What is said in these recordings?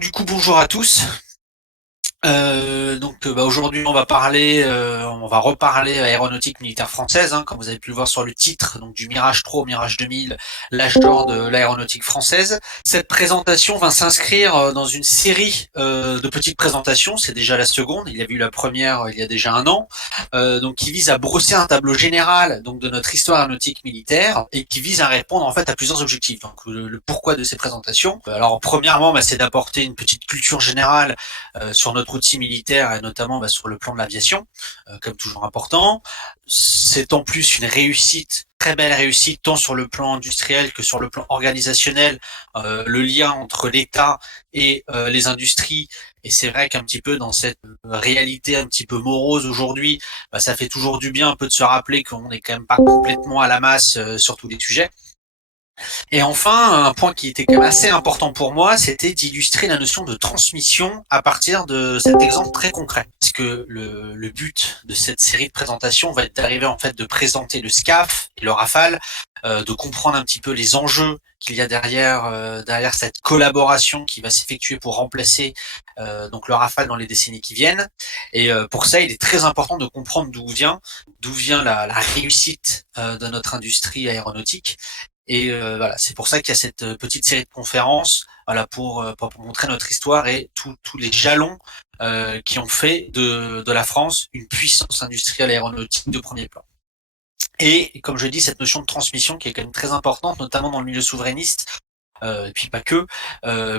Donc du coup, bonjour à tous. Aujourd'hui, on va reparler aéronautique militaire française, hein, comme vous avez pu le voir sur le titre, donc du Mirage 3 au Mirage 2000, l'âge d'or de l'aéronautique française. Cette présentation va s'inscrire dans une série de petites présentations. C'est déjà la seconde. Il y a eu la première il y a déjà un an, donc qui vise à brosser un tableau général donc de notre histoire aéronautique militaire et qui vise à répondre en fait à plusieurs objectifs. Donc le pourquoi de ces présentations. Alors premièrement, c'est d'apporter une petite culture générale sur notre outil militaire et notamment sur le plan de l'aviation, comme toujours important. C'est en plus une réussite, très belle réussite, tant sur le plan industriel que sur le plan organisationnel, le lien entre l'État et les industries. Et c'est vrai qu'un petit peu dans cette réalité un petit peu morose aujourd'hui, ça fait toujours du bien un peu de se rappeler qu'on n'est quand même pas complètement à la masse sur tous les sujets. Et enfin, un point qui était quand même assez important pour moi, c'était d'illustrer la notion de transmission à partir de cet exemple très concret. Parce que le but de cette série de présentations va être d'arriver en fait de présenter le SCAF et le Rafale, de comprendre un petit peu les enjeux qu'il y a derrière cette collaboration qui va s'effectuer pour remplacer donc le Rafale dans les décennies qui viennent. Et pour ça, il est très important de comprendre d'où vient la réussite de notre industrie aéronautique. Et voilà, c'est pour ça qu'il y a cette petite série de conférences, voilà, pour montrer notre histoire et tous les jalons qui ont fait de la France une puissance industrielle aéronautique de premier plan. Et comme je dis, cette notion de transmission qui est quand même très importante, notamment dans le milieu souverainiste, et puis pas que,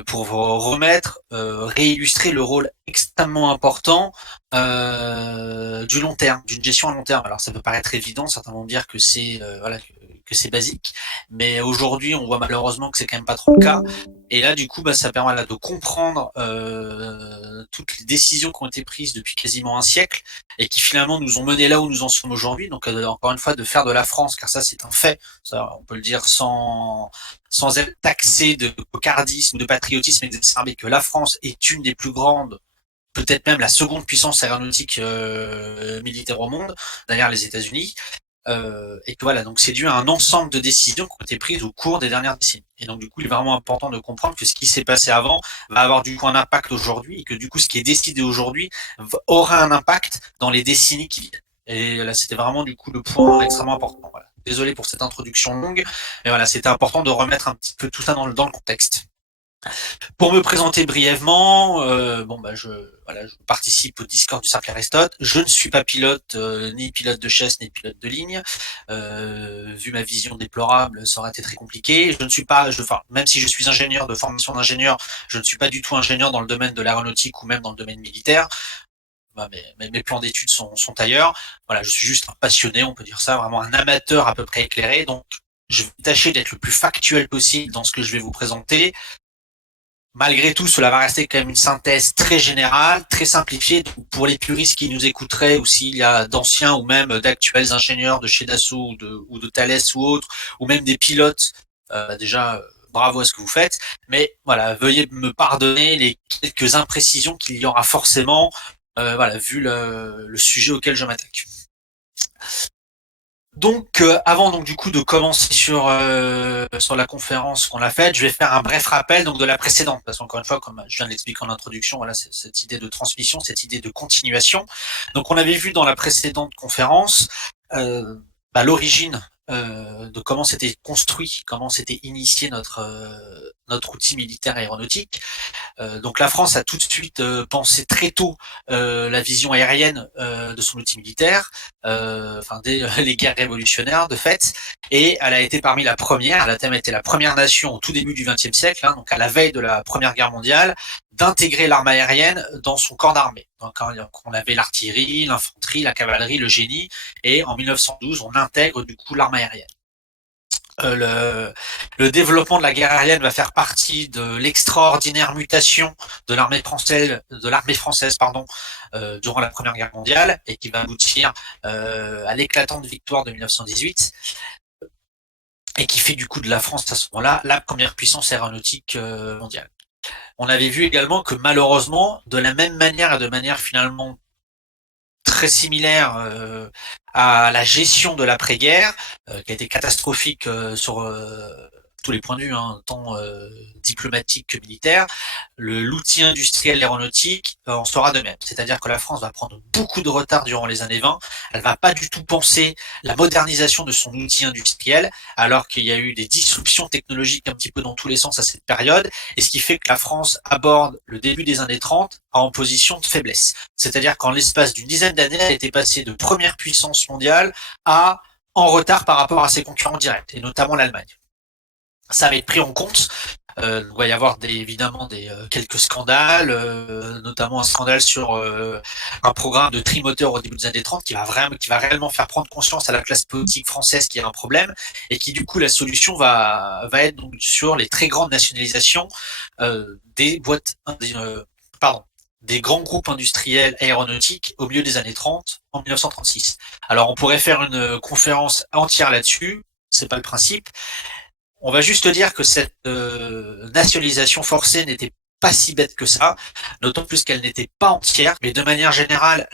pour vous remettre, réillustrer le rôle extrêmement important du long terme, d'une gestion à long terme. Alors ça peut paraître évident, certains vont dire que c'est voilà que c'est basique, mais aujourd'hui on voit malheureusement que c'est quand même pas trop le cas. Et là du coup ça permet là de comprendre toutes les décisions qui ont été prises depuis quasiment un siècle et qui finalement nous ont mené là où nous en sommes aujourd'hui. Donc encore une fois de faire de la France, car ça c'est un fait, ça on peut le dire sans être taxé de cocardisme ou de patriotisme exacerbé, que la France est une des plus grandes, peut-être même la seconde puissance aéronautique militaire au monde, derrière les États-Unis. Et que voilà, donc c'est dû à un ensemble de décisions qui ont été prises au cours des dernières décennies. Et donc du coup, il est vraiment important de comprendre que ce qui s'est passé avant va avoir du coup un impact aujourd'hui, et que du coup, ce qui est décidé aujourd'hui aura un impact dans les décennies qui viennent. Et là, c'était vraiment du coup le point extrêmement important. Voilà. Désolé pour cette introduction longue, mais voilà, c'était important de remettre un petit peu tout ça dans le contexte. Pour me présenter brièvement, je participe au Discord du Cercle Aristote. Je ne suis pas pilote, ni pilote de chasse, ni pilote de ligne. Vu ma vision déplorable, ça aurait été très compliqué. Je ne suis pas, même si je suis ingénieur de formation d'ingénieur, je ne suis pas du tout ingénieur dans le domaine de l'aéronautique ou même dans le domaine militaire. Mes plans d'études sont ailleurs. Voilà, je suis juste un passionné, on peut dire ça, vraiment un amateur à peu près éclairé. Donc, je vais tâcher d'être le plus factuel possible dans ce que je vais vous présenter. Malgré tout, cela va rester quand même une synthèse très générale, très simplifiée. Donc, pour les puristes qui nous écouteraient, ou s'il y a d'anciens ou même d'actuels ingénieurs de chez Dassault ou de Thales ou autres, ou même des pilotes, déjà, bravo à ce que vous faites. Mais voilà, veuillez me pardonner les quelques imprécisions qu'il y aura forcément, voilà, vu le sujet auquel je m'attaque. Donc, avant donc du coup de commencer sur la conférence qu'on a faite, je vais faire un bref rappel donc de la précédente, parce qu'encore une fois, comme je viens de l'expliquer en introduction, voilà, c'est cette idée de transmission, cette idée de continuation. Donc, on avait vu dans la précédente conférence l'origine de comment s'était construit, comment s'était initié notre outil militaire aéronautique. Donc la France a tout de suite pensé très tôt la vision aérienne de son outil militaire, dès les guerres révolutionnaires de fait, et elle a été parmi la première, elle a même été la première nation au tout début du XXe siècle, hein, donc à la veille de la Première Guerre mondiale, d'intégrer l'arme aérienne dans son corps d'armée. Donc on avait l'artillerie, l'infanterie, la cavalerie, le génie, et en 1912 on intègre du coup l'arme aérienne. Le développement de la guerre aérienne va faire partie de l'extraordinaire mutation de l'armée française durant la Première Guerre mondiale et qui va aboutir à l'éclatante victoire de 1918 et qui fait du coup de la France à ce moment-là la première puissance aéronautique mondiale. On avait vu également que malheureusement, de la même manière et de manière finalement très similaire à la gestion de l'après-guerre, qui a été catastrophique tous les points de vue, hein, tant diplomatique que militaire, l'outil industriel aéronautique en sera de même. C'est-à-dire que la France va prendre beaucoup de retard durant les années 20, elle va pas du tout penser la modernisation de son outil industriel, alors qu'il y a eu des disruptions technologiques un petit peu dans tous les sens à cette période, et ce qui fait que la France aborde le début des années 30 en position de faiblesse. C'est-à-dire qu'en l'espace d'une dizaine d'années, elle était passée de première puissance mondiale à en retard par rapport à ses concurrents directs, et notamment l'Allemagne. Ça va être pris en compte. Il va y avoir évidemment quelques scandales, notamment un scandale sur un programme de trimoteur au début des années 30 qui va réellement faire prendre conscience à la classe politique française qu'il y a un problème, et qui du coup la solution va être donc sur les très grandes nationalisations des boîtes, pardon, des grands groupes industriels aéronautiques au milieu des années 30, en 1936. Alors on pourrait faire une conférence entière là-dessus, c'est pas le principe. On va juste dire que cette nationalisation forcée n'était pas si bête que ça, d'autant plus qu'elle n'était pas entière, mais de manière générale,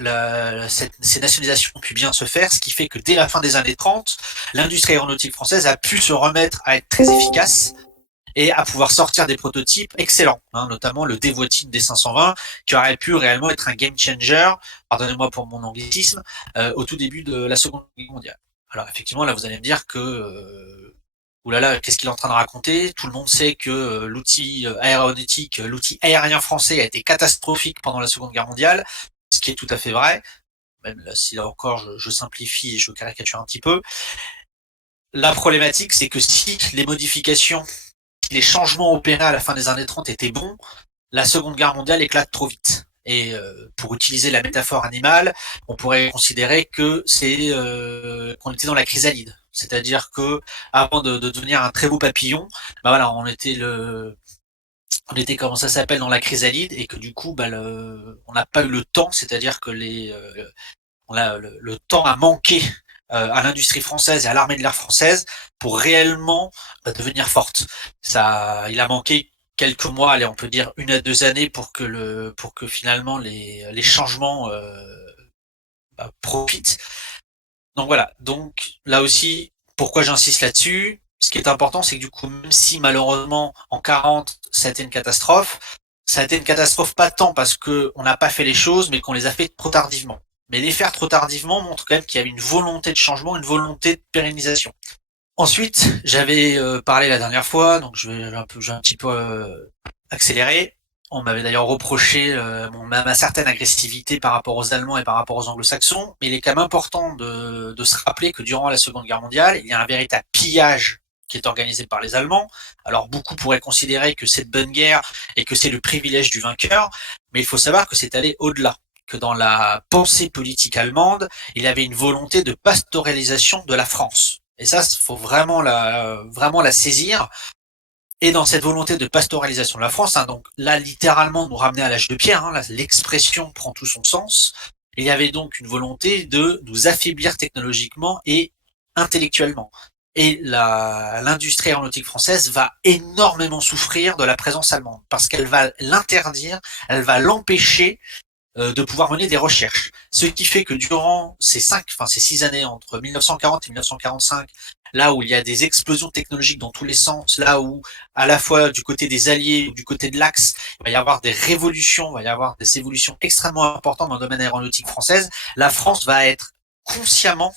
ces nationalisations ont pu bien se faire, ce qui fait que dès la fin des années 30, l'industrie aéronautique française a pu se remettre à être très efficace et à pouvoir sortir des prototypes excellents, hein, notamment le Devoitine D520, qui aurait pu réellement être un game changer, pardonnez-moi pour mon anglicisme, au tout début de la Seconde Guerre mondiale. Alors effectivement, là vous allez me dire que oulala, qu'est-ce qu'il est en train de raconter? Tout le monde sait que l'outil aéronautique, l'outil aérien français a été catastrophique pendant la Seconde Guerre mondiale, ce qui est tout à fait vrai, même là, si là encore je simplifie et je caricature un petit peu. La problématique, c'est que si les modifications, si les changements opérés à la fin des années 30 étaient bons, la Seconde Guerre mondiale éclate trop vite. Et pour utiliser la métaphore animale, on pourrait considérer que c'est qu'on était dans la chrysalide. C'est-à-dire que avant de devenir un très beau papillon, bah voilà, on était comment ça s'appelle dans la chrysalide, et que du coup, bah on n'a pas eu le temps, c'est-à-dire que le temps a manqué à l'industrie française et à l'armée de l'air française pour réellement devenir forte. Il a manqué quelques mois, allez, on peut dire 1 à 2 années pour que finalement les changements profitent. Donc voilà. Donc là aussi, pourquoi j'insiste là-dessus? Ce qui est important, c'est que du coup, même si malheureusement en 40 ça a été une catastrophe, ça a été une catastrophe pas tant parce que on n'a pas fait les choses, mais qu'on les a fait trop tardivement. Mais les faire trop tardivement montre quand même qu'il y avait une volonté de changement, une volonté de pérennisation. Ensuite, j'avais parlé la dernière fois, donc j'ai un petit peu accéléré. On m'avait d'ailleurs reproché ma certaine agressivité par rapport aux Allemands et par rapport aux Anglo-Saxons, mais il est quand même important de se rappeler que durant la Seconde Guerre mondiale, il y a un véritable pillage qui est organisé par les Allemands. Alors beaucoup pourraient considérer que c'est de bonne guerre et que c'est le privilège du vainqueur, mais il faut savoir que c'est allé au-delà, que dans la pensée politique allemande, il y avait une volonté de pastoralisation de la France. Et ça, il faut vraiment la saisir. Et dans cette volonté de pastoralisation de la France, hein, donc là, littéralement, nous ramener à l'âge de pierre, hein, là, l'expression prend tout son sens. Il y avait donc une volonté de nous affaiblir technologiquement et intellectuellement. Et l'industrie aéronautique française va énormément souffrir de la présence allemande, parce qu'elle va l'interdire, elle va l'empêcher de pouvoir mener des recherches. Ce qui fait que durant ces 6 années entre 1940 et 1945, là où il y a des explosions technologiques dans tous les sens, là où à la fois du côté des Alliés ou du côté de l'Axe, il va y avoir des révolutions, il va y avoir des évolutions extrêmement importantes dans le domaine aéronautique française, la France va être consciemment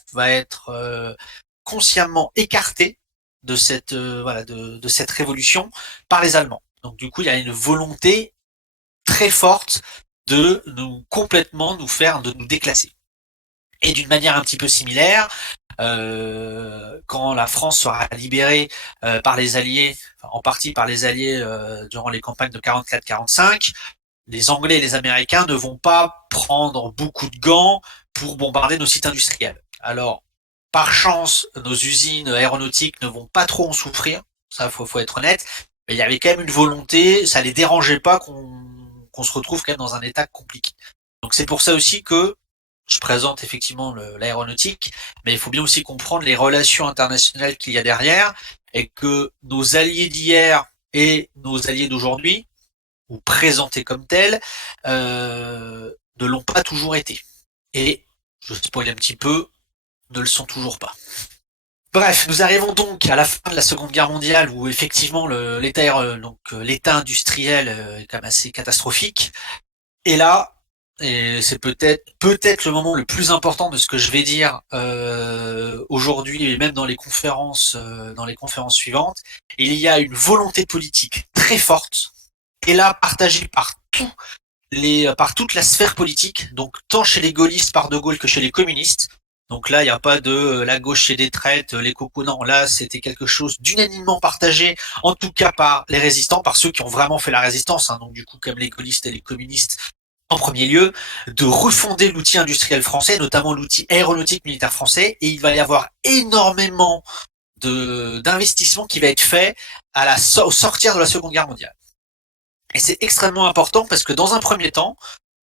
écartée de cette de cette révolution par les Allemands. Donc du coup, il y a une volonté très forte de de nous déclasser. Et d'une manière un petit peu similaire, quand la France sera libérée par les Alliés, enfin, en partie par les Alliés durant les campagnes de 44-45, les Anglais et les Américains ne vont pas prendre beaucoup de gants pour bombarder nos sites industriels. Alors, par chance, nos usines aéronautiques ne vont pas trop en souffrir, ça faut être honnête, mais il y avait quand même une volonté, ça les dérangeait pas qu'on se retrouve quand même dans un état compliqué. Donc c'est pour ça aussi que je présente effectivement l'aéronautique, mais il faut bien aussi comprendre les relations internationales qu'il y a derrière, et que nos alliés d'hier et nos alliés d'aujourd'hui, ou présentés comme tels, ne l'ont pas toujours été. Et, je spoil un petit peu, ne le sont toujours pas. Bref, nous arrivons donc à la fin de la Seconde Guerre mondiale où effectivement l'état industriel est quand même assez catastrophique. Et là, et c'est peut-être le moment le plus important de ce que je vais dire aujourd'hui et même dans les conférences suivantes, il y a une volonté politique très forte et là partagée par toute la sphère politique, donc tant chez les gaullistes par De Gaulle que chez les communistes. Donc là, il n'y a pas de la gauche chez des traites, les cocos, non, là c'était quelque chose d'unanimement partagé, en tout cas par les résistants, par ceux qui ont vraiment fait la résistance, hein, donc du coup comme les gaullistes et les communistes en premier lieu, de refonder l'outil industriel français, notamment l'outil aéronautique militaire français, et il va y avoir énormément d'investissements qui va être fait au sortir de la Seconde Guerre mondiale. Et c'est extrêmement important parce que dans un premier temps,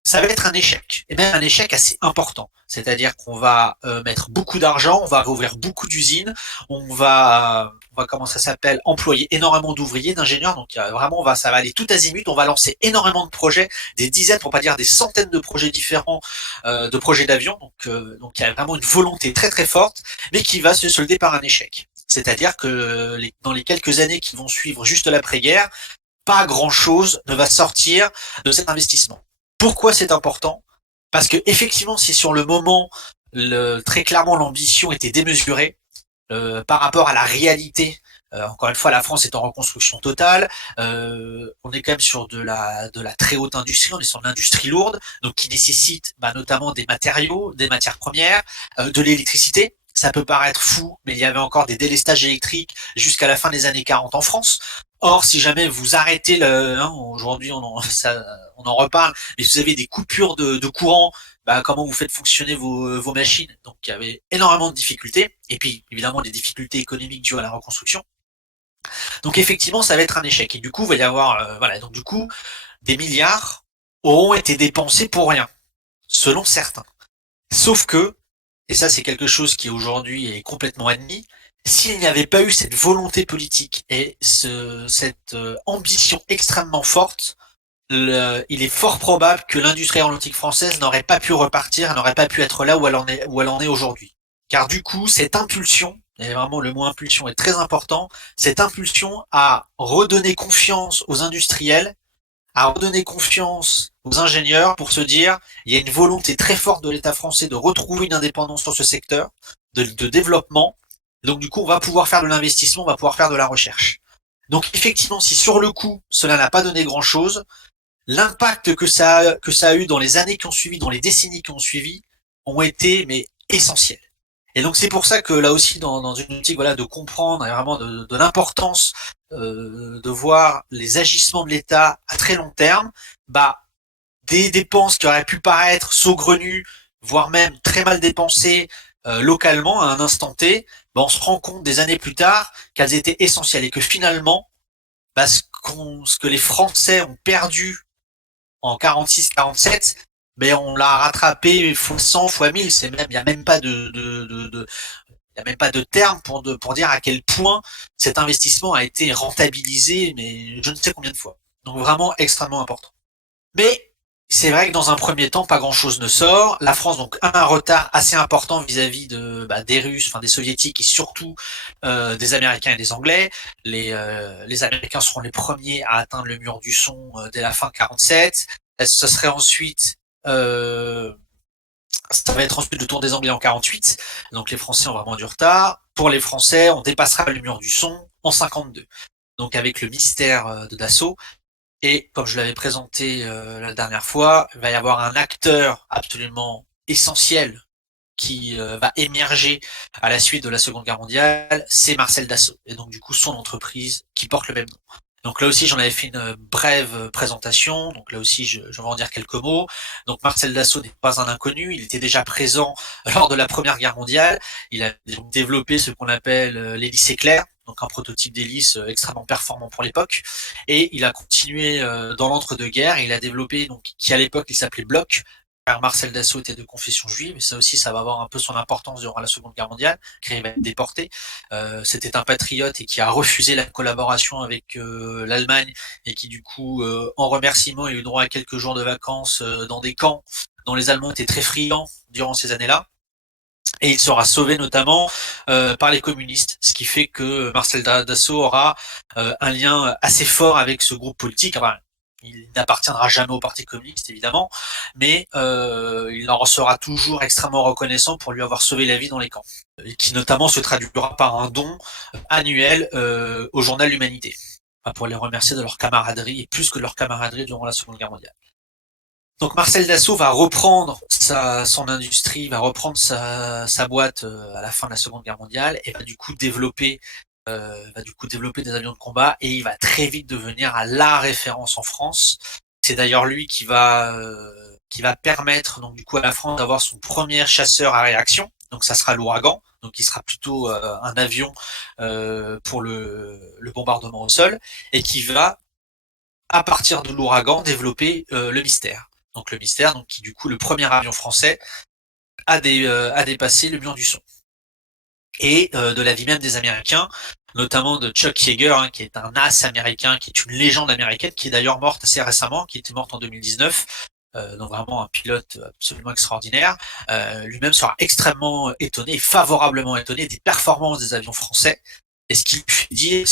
ça va être un échec, et même un échec assez important. C'est-à-dire qu'on va mettre beaucoup d'argent, on va rouvrir beaucoup d'usines, comment ça s'appelle, employer énormément d'ouvriers, d'ingénieurs. Donc vraiment, ça va aller tout azimut. On va lancer énormément de projets, des dizaines, pour pas dire des centaines de projets différents, de projets d'avion. Donc il y a vraiment une volonté très très forte, mais qui va se solder par un échec. C'est-à-dire que dans les quelques années qui vont suivre juste l'après-guerre, pas grand-chose ne va sortir de cet investissement. Pourquoi c'est important? Parce que effectivement, si sur le moment, très clairement, l'ambition était démesurée par rapport à la réalité. Encore une fois, la France est en reconstruction totale. On est quand même sur de la très haute industrie. On est sur de l'industrie lourde, donc qui nécessite notamment des matériaux, des matières premières, de l'électricité. Ça peut paraître fou, mais il y avait encore des délestages électriques jusqu'à la fin des années 40 en France. Or, si jamais vous arrêtez aujourd'hui on en reparle, mais si vous avez des coupures de courant, comment vous faites fonctionner vos machines. Donc il y avait énormément de difficultés, et puis évidemment des difficultés économiques dues à la reconstruction. Donc effectivement, ça va être un échec. Et du coup, il va y avoir, voilà, donc du coup, des milliards auront été dépensés pour rien, selon certains. Sauf que, et ça c'est quelque chose qui aujourd'hui est complètement admis, s'il n'y avait pas eu cette volonté politique et cette ambition extrêmement forte, il est fort probable que l'industrie aéronautique française n'aurait pas pu repartir, n'aurait pas pu être là où elle en est aujourd'hui. Car du coup, cette impulsion, et vraiment le mot impulsion est très important, cette impulsion à redonner confiance aux industriels, à redonner confiance aux ingénieurs pour se dire, il y a une volonté très forte de l'État français de retrouver une indépendance sur ce secteur, de développement. Donc du coup, on va pouvoir faire de l'investissement, on va pouvoir faire de la recherche. Donc effectivement, si sur le coup, cela n'a pas donné grand-chose, l'impact que ça a eu dans les années qui ont suivi, dans les décennies qui ont suivi, ont été mais essentiels. Et donc c'est pour ça que là aussi, dans une optique voilà de comprendre et vraiment de l'importance de voir les agissements de l'État à très long terme, des dépenses qui auraient pu paraître saugrenues, voire même très mal dépensées localement à un instant T, on se rend compte des années plus tard qu'elles étaient essentielles et que finalement, ce que les Français ont perdu en 46-47, on l'a rattrapé fois 100, fois 1000. C'est même, il n'y a même pas il y a même pas de terme pour dire à quel point cet investissement a été rentabilisé, mais je ne sais combien de fois. Donc vraiment extrêmement important. Mais c'est vrai que dans un premier temps, pas grand-chose ne sort. La France donc a un retard assez important vis-à-vis des Russes, enfin des Soviétiques et surtout des Américains et des Anglais. Les Américains seront les premiers à atteindre le mur du son dès la fin 47. Ce serait ensuite ça va être ensuite le tour des Anglais en 48. Donc les Français ont vraiment du retard. Pour les Français, on dépassera le mur du son en 52. Donc avec le mystère de Dassault. Et comme je l'avais présenté la dernière fois, il va y avoir un acteur absolument essentiel qui va émerger à la suite de la Seconde Guerre mondiale, c'est Marcel Dassault. Et donc du coup son entreprise qui porte le même nom. Donc là aussi j'en avais fait une brève présentation, donc là aussi je vais en dire quelques mots. Donc Marcel Dassault n'est pas un inconnu, il était déjà présent lors de la Première Guerre mondiale, il a développé ce qu'on appelle l'hélice éclair, donc un prototype d'hélice extrêmement performant pour l'époque, et il a continué dans l'entre-deux-guerres, il a développé, donc qui à l'époque il s'appelait Bloch, car Marcel Dassault était de confession juive, et ça aussi, ça va avoir un peu son importance durant la Seconde Guerre mondiale, car il va être déporté. C'était un patriote et qui a refusé la collaboration avec l'Allemagne, et qui du coup, en remerciement, a eu droit à quelques jours de vacances dans des camps dont les Allemands étaient très friands durant ces années-là. Et il sera sauvé notamment par les communistes, ce qui fait que Marcel Dassault aura un lien assez fort avec ce groupe politique. Enfin, il n'appartiendra jamais au Parti communiste, évidemment, mais il en sera toujours extrêmement reconnaissant pour lui avoir sauvé la vie dans les camps, et qui notamment se traduira par un don annuel au journal L'Humanité, enfin, pour les remercier de leur camaraderie, et plus que leur camaraderie durant la Seconde Guerre mondiale. Donc Marcel Dassault va reprendre son industrie, va reprendre sa boîte à la fin de la Seconde Guerre mondiale et va du coup développer des avions de combat, et il va très vite devenir la référence en France. C'est d'ailleurs lui qui va permettre donc du coup à la France d'avoir son premier chasseur à réaction. Donc ça sera l'Ouragan, donc qui sera plutôt un avion pour le bombardement au sol, et qui va à partir de l'Ouragan développer le Mystère. Donc le Mystère, donc qui du coup le premier avion français a dépassé le mur du son. Et de l'avis même des Américains, notamment de Chuck Yeager, hein, qui est un as américain, qui est une légende américaine, qui est d'ailleurs morte assez récemment, qui était morte en 2019, donc vraiment un pilote absolument extraordinaire. Lui-même sera extrêmement étonné, favorablement étonné des performances des avions français, et ce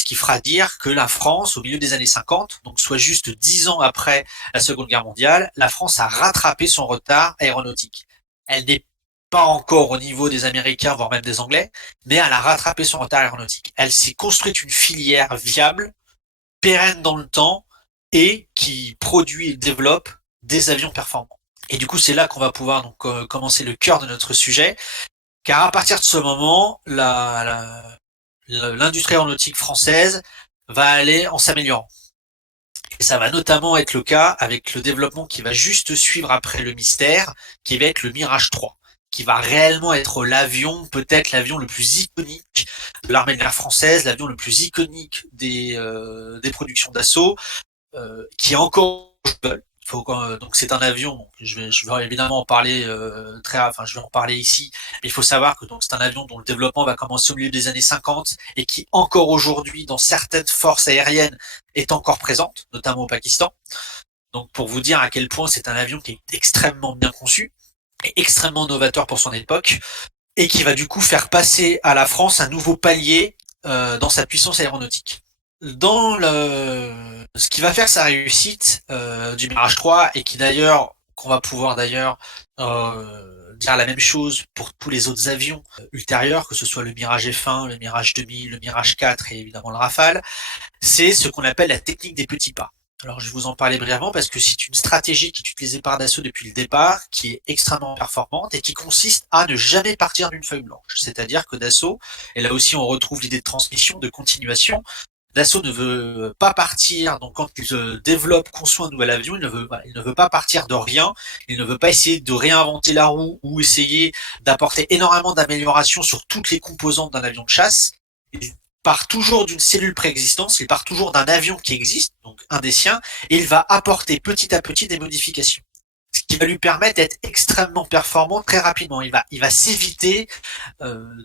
qui fera dire que la France, au milieu des années 50, donc soit juste 10 ans après la Seconde Guerre mondiale, la France a rattrapé son retard aéronautique. Elle n'est pas encore au niveau des Américains, voire même des Anglais, mais elle a rattrapé son retard aéronautique. Elle s'est construite une filière viable, pérenne dans le temps, et qui produit et développe des avions performants. Et du coup, c'est là qu'on va pouvoir donc commencer le cœur de notre sujet, car à partir de ce moment, l'industrie aéronautique française va aller en s'améliorant. Et ça va notamment être le cas avec le développement qui va juste suivre après le Mystère, qui va être le Mirage 3, qui va réellement être l'avion, peut-être l'avion le plus iconique de l'armée de l'air française, l'avion le plus iconique des productions d'assaut, qui est encore donc c'est un avion. Je vais évidemment en parler je vais en parler ici. Mais il faut savoir que donc c'est un avion dont le développement va commencer au milieu des années 50 et qui encore aujourd'hui dans certaines forces aériennes est encore présente, notamment au Pakistan. Donc pour vous dire à quel point c'est un avion qui est extrêmement bien conçu et extrêmement novateur pour son époque, et qui va du coup faire passer à la France un nouveau palier dans sa puissance aéronautique. Ce qui va faire sa réussite du Mirage 3, et qui d'ailleurs, qu'on va pouvoir d'ailleurs dire la même chose pour tous les autres avions ultérieurs, que ce soit le Mirage F1, le Mirage 2000, le Mirage 4 et évidemment le Rafale, c'est ce qu'on appelle la technique des petits pas. Alors je vais vous en parler brièvement parce que c'est une stratégie qui est utilisée par Dassault depuis le départ, qui est extrêmement performante et qui consiste à ne jamais partir d'une feuille blanche. C'est-à-dire que Dassault, et là aussi on retrouve l'idée de transmission, de continuation, Dassault ne veut pas partir, donc quand il développe, conçoit un nouvel avion, il ne veut pas partir de rien, il ne veut pas essayer de réinventer la roue ou essayer d'apporter énormément d'améliorations sur toutes les composantes d'un avion de chasse. Il part toujours d'une cellule préexistante, il part toujours d'un avion qui existe, donc un des siens, et il va apporter petit à petit des modifications. Ce qui va lui permettre d'être extrêmement performant très rapidement. Il va s'éviter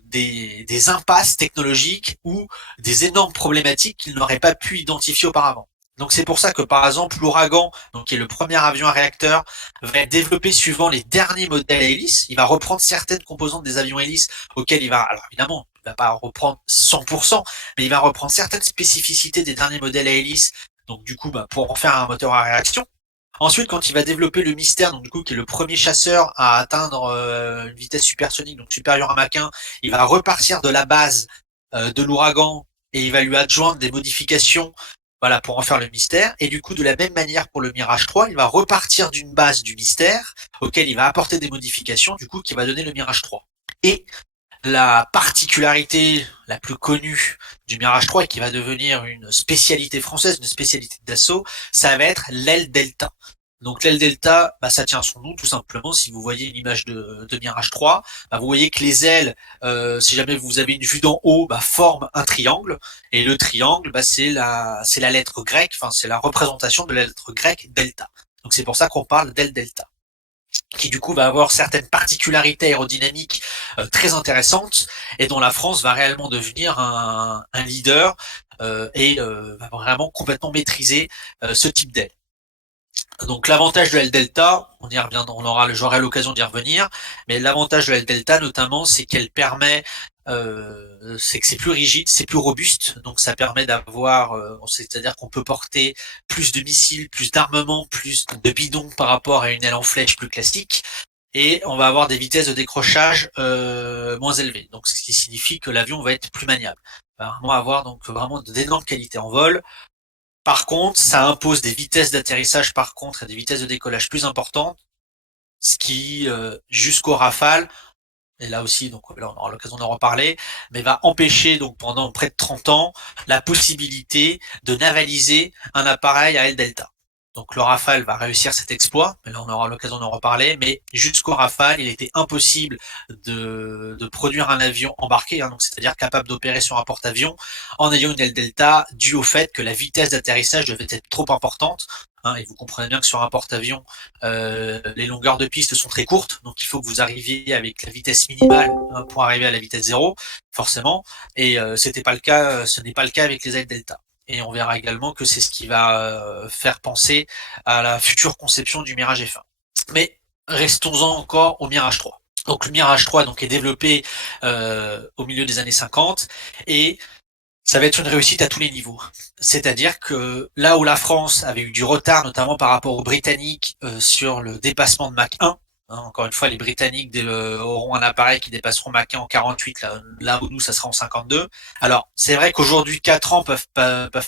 des impasses technologiques ou des énormes problématiques qu'il n'aurait pas pu identifier auparavant. Donc c'est pour ça que par exemple l'Ouragan, donc qui est le premier avion à réacteur, va être développé suivant les derniers modèles à hélice. Il va reprendre certaines composantes des avions hélices auxquels alors évidemment, il va pas reprendre 100%, mais il va reprendre certaines spécificités des derniers modèles à hélice. Donc du coup, pour en faire un moteur à réaction. Ensuite, quand il va développer le Mystère, donc du coup qui est le premier chasseur à atteindre une vitesse supersonique, donc supérieure à Mach 1, il va repartir de la base de l'Ouragan et il va lui adjoindre des modifications, voilà, pour en faire le Mystère. Et du coup, de la même manière pour le Mirage 3, il va repartir d'une base du Mystère auquel il va apporter des modifications, du coup qui va donner le Mirage 3. Et la particularité la plus connue du Mirage 3 et qui va devenir une spécialité française, une spécialité d'assaut, ça va être l'aile delta. Donc l'aile delta, ça tient son nom tout simplement. Si vous voyez une image de Mirage 3, vous voyez que les ailes, si jamais vous avez une vue d'en haut, forment un triangle. Et le triangle, c'est la lettre grecque, enfin c'est la représentation de la lettre grecque delta. Donc c'est pour ça qu'on parle d'aile delta, qui du coup va avoir certaines particularités aérodynamiques très intéressantes et dont la France va réellement devenir un leader et va vraiment complètement maîtriser ce type d'aile. Donc l'avantage de l'aile delta, on y revient, j'aurai l'occasion d'y revenir, mais l'avantage de l'aile delta notamment, c'est qu'elle permet, c'est que c'est plus rigide, c'est plus robuste, donc ça permet d'avoir, c'est-à-dire qu'on peut porter plus de missiles, plus d'armements, plus de bidons par rapport à une aile en flèche plus classique, et on va avoir des vitesses de décrochage moins élevées, donc ce qui signifie que l'avion va être plus maniable. On va vraiment avoir donc vraiment d'énormes qualités en vol. Par contre, ça impose des vitesses d'atterrissage par contre et des vitesses de décollage plus importantes, ce qui, jusqu'au Rafale, et là aussi, donc là on aura l'occasion d'en reparler, mais va empêcher donc pendant près de 30 ans la possibilité de navaliser un appareil à aile delta. Donc le Rafale va réussir cet exploit, mais là on aura l'occasion d'en reparler, mais jusqu'au Rafale, il était impossible de produire un avion embarqué, hein, donc c'est-à-dire capable d'opérer sur un porte-avions en ayant une aile delta, dû au fait que la vitesse d'atterrissage devait être trop importante. Hein, et vous comprenez bien que sur un porte-avions, les longueurs de piste sont très courtes, donc il faut que vous arriviez avec la vitesse minimale, hein, pour arriver à la vitesse zéro, forcément. Et c'était pas le cas, ce n'est pas le cas avec les ailes delta. Et on verra également que c'est ce qui va faire penser à la future conception du Mirage F1. Mais restons-en encore au Mirage 3. Donc le Mirage 3 donc, est développé au milieu des années 50 et ça va être une réussite à tous les niveaux. C'est-à-dire que là où la France avait eu du retard, notamment par rapport aux Britanniques, sur le dépassement de Mach 1, hein, encore une fois, les Britanniques auront un appareil qui dépasseront Mach 1 en 48, là où nous, ça sera en 52. Alors, c'est vrai qu'aujourd'hui, 4 ans peuvent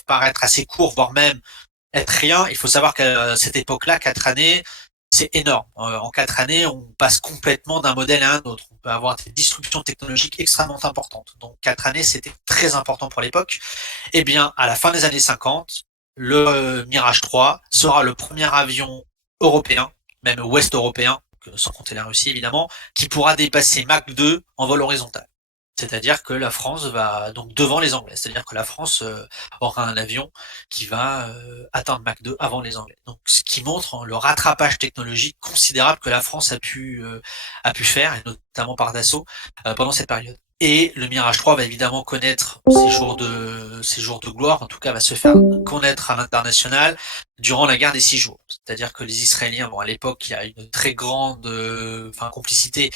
paraître assez courts, voire même être rien. Il faut savoir qu'à cette époque-là, 4 années, c'est énorme. En 4 années, on passe complètement d'un modèle à un autre. On peut avoir des disruptions technologiques extrêmement importantes. Donc 4 années, c'était très important pour l'époque. Eh bien, à la fin des années 50, le Mirage 3 sera le premier avion européen, même ouest européen, sans compter la Russie évidemment, qui pourra dépasser Mach 2 en vol horizontal. C'est-à-dire que la France va donc devant les Anglais. C'est-à-dire que la France aura un avion qui va atteindre Mach 2 avant les Anglais. Donc, ce qui montre le rattrapage technologique considérable que la France a pu faire, et notamment par Dassault, pendant cette période. Et le Mirage 3 va évidemment connaître ses jours de gloire, en tout cas va se faire connaître à l'international durant la guerre des 6 jours. C'est-à-dire que les Israéliens, bon à l'époque il y a une très grande complicité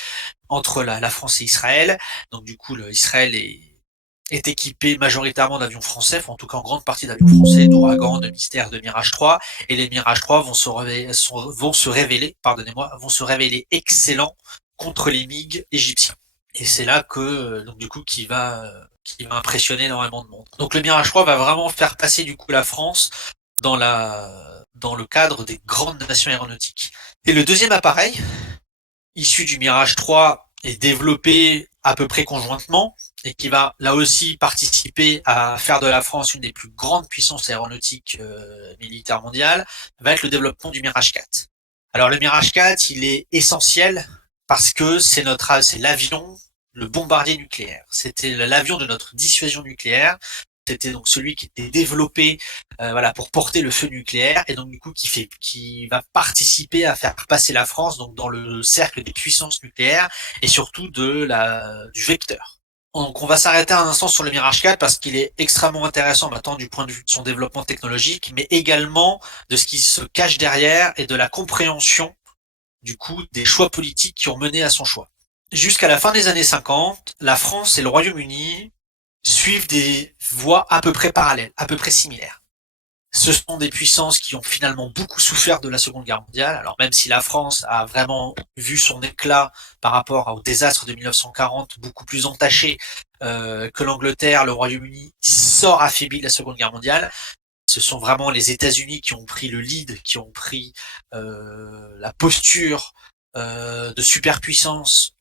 entre la France et Israël, donc du coup Israël est équipé majoritairement d'avions français, enfin, en tout cas en grande partie d'avions français, d'Ouragan, de Mystère, de Mirage 3, et les Mirage 3 vont se révéler excellents contre les MiG égyptiens. Et c'est là que, donc du coup, qui va impressionner énormément de monde. Donc le Mirage 3 va vraiment faire passer du coup la France dans le cadre des grandes nations aéronautiques. Et le deuxième appareil, issu du Mirage 3, est développé à peu près conjointement et qui va là aussi participer à faire de la France une des plus grandes puissances aéronautiques militaires mondiales, va être le développement du Mirage 4. Alors le Mirage 4, il est essentiel parce que c'est l'avion, le bombardier nucléaire. C'était l'avion de notre dissuasion nucléaire. C'était donc celui qui était développé voilà, pour porter le feu nucléaire et donc du coup qui va participer à faire passer la France donc dans le cercle des puissances nucléaires et surtout du vecteur. Donc on va s'arrêter un instant sur le Mirage 4 parce qu'il est extrêmement intéressant maintenant du point de vue de son développement technologique, mais également de ce qui se cache derrière et de la compréhension du coup des choix politiques qui ont mené à son choix. Jusqu'à la fin des années 50, la France et le Royaume-Uni suivent des voies à peu près parallèles, à peu près similaires. Ce sont des puissances qui ont finalement beaucoup souffert de la Seconde Guerre mondiale. Alors même si la France a vraiment vu son éclat par rapport au désastre de 1940 beaucoup plus entaché que l'Angleterre, le Royaume-Uni sort affaibli de la Seconde Guerre mondiale. Ce sont vraiment les États-Unis qui ont pris le lead, qui ont pris la posture de superpuissance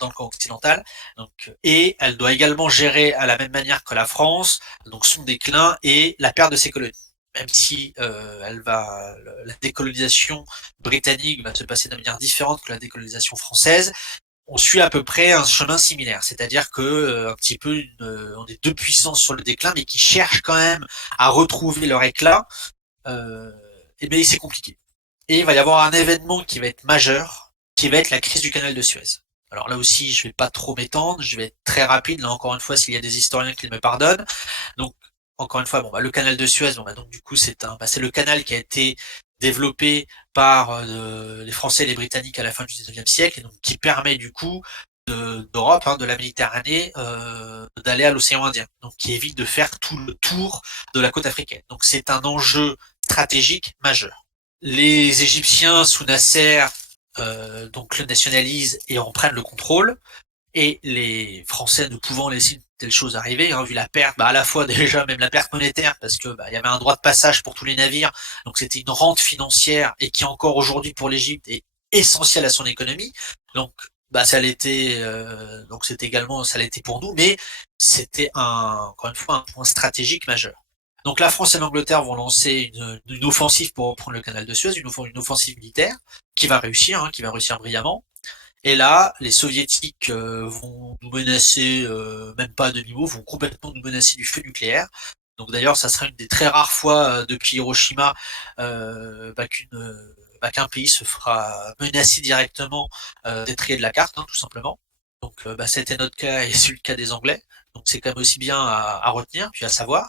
dans le camp occidental. Donc, et elle doit également gérer à la même manière que la France, donc son déclin et la perte de ses colonies. Même si la décolonisation britannique va se passer de manière différente que la décolonisation française, on suit à peu près un chemin similaire, c'est-à-dire que un petit peu on est deux puissances sur le déclin, mais qui cherchent quand même à retrouver leur éclat. Et bien c'est compliqué. Et il va y avoir un événement qui va être majeur, qui va être la crise du canal de Suez. Alors là aussi, je vais pas trop m'étendre, je vais être très rapide, là encore une fois, s'il y a des historiens qui me pardonnent. Donc, encore une fois, bon, bah, le canal de Suez, bon, bah, donc du coup, c'est le canal qui a été développé par les Français et les Britanniques à la fin du 19e siècle, et donc qui permet du coup d'Europe, hein, de la Méditerranée, d'aller à l'océan Indien, donc qui évite de faire tout le tour de la côte africaine. Donc c'est un enjeu stratégique majeur. Les Égyptiens sous Nasser donc le nationalisent et en prennent le contrôle, et les Français ne pouvant laisser une telle chose arriver, hein, vu la perte, à la fois déjà même la perte monétaire, parce que il y avait un droit de passage pour tous les navires, donc c'était une rente financière, et qui encore aujourd'hui pour l'Égypte est essentielle à son économie. Donc ça l'était, donc c'est également ça l'était pour nous, mais c'était encore une fois un point stratégique majeur. Donc la France et l'Angleterre vont lancer une offensive pour reprendre le canal de Suez, une offensive militaire qui va réussir brillamment. Et là, les soviétiques vont nous menacer, même pas à demi-mot, vont complètement nous menacer du feu nucléaire. Donc d'ailleurs, ça sera une des très rares fois depuis Hiroshima qu'un pays se fera menacer directement d'être rayé de la carte, hein, tout simplement. Donc c'était notre cas et c'est le cas des Anglais. Donc c'est quand même aussi bien à retenir, puis à savoir.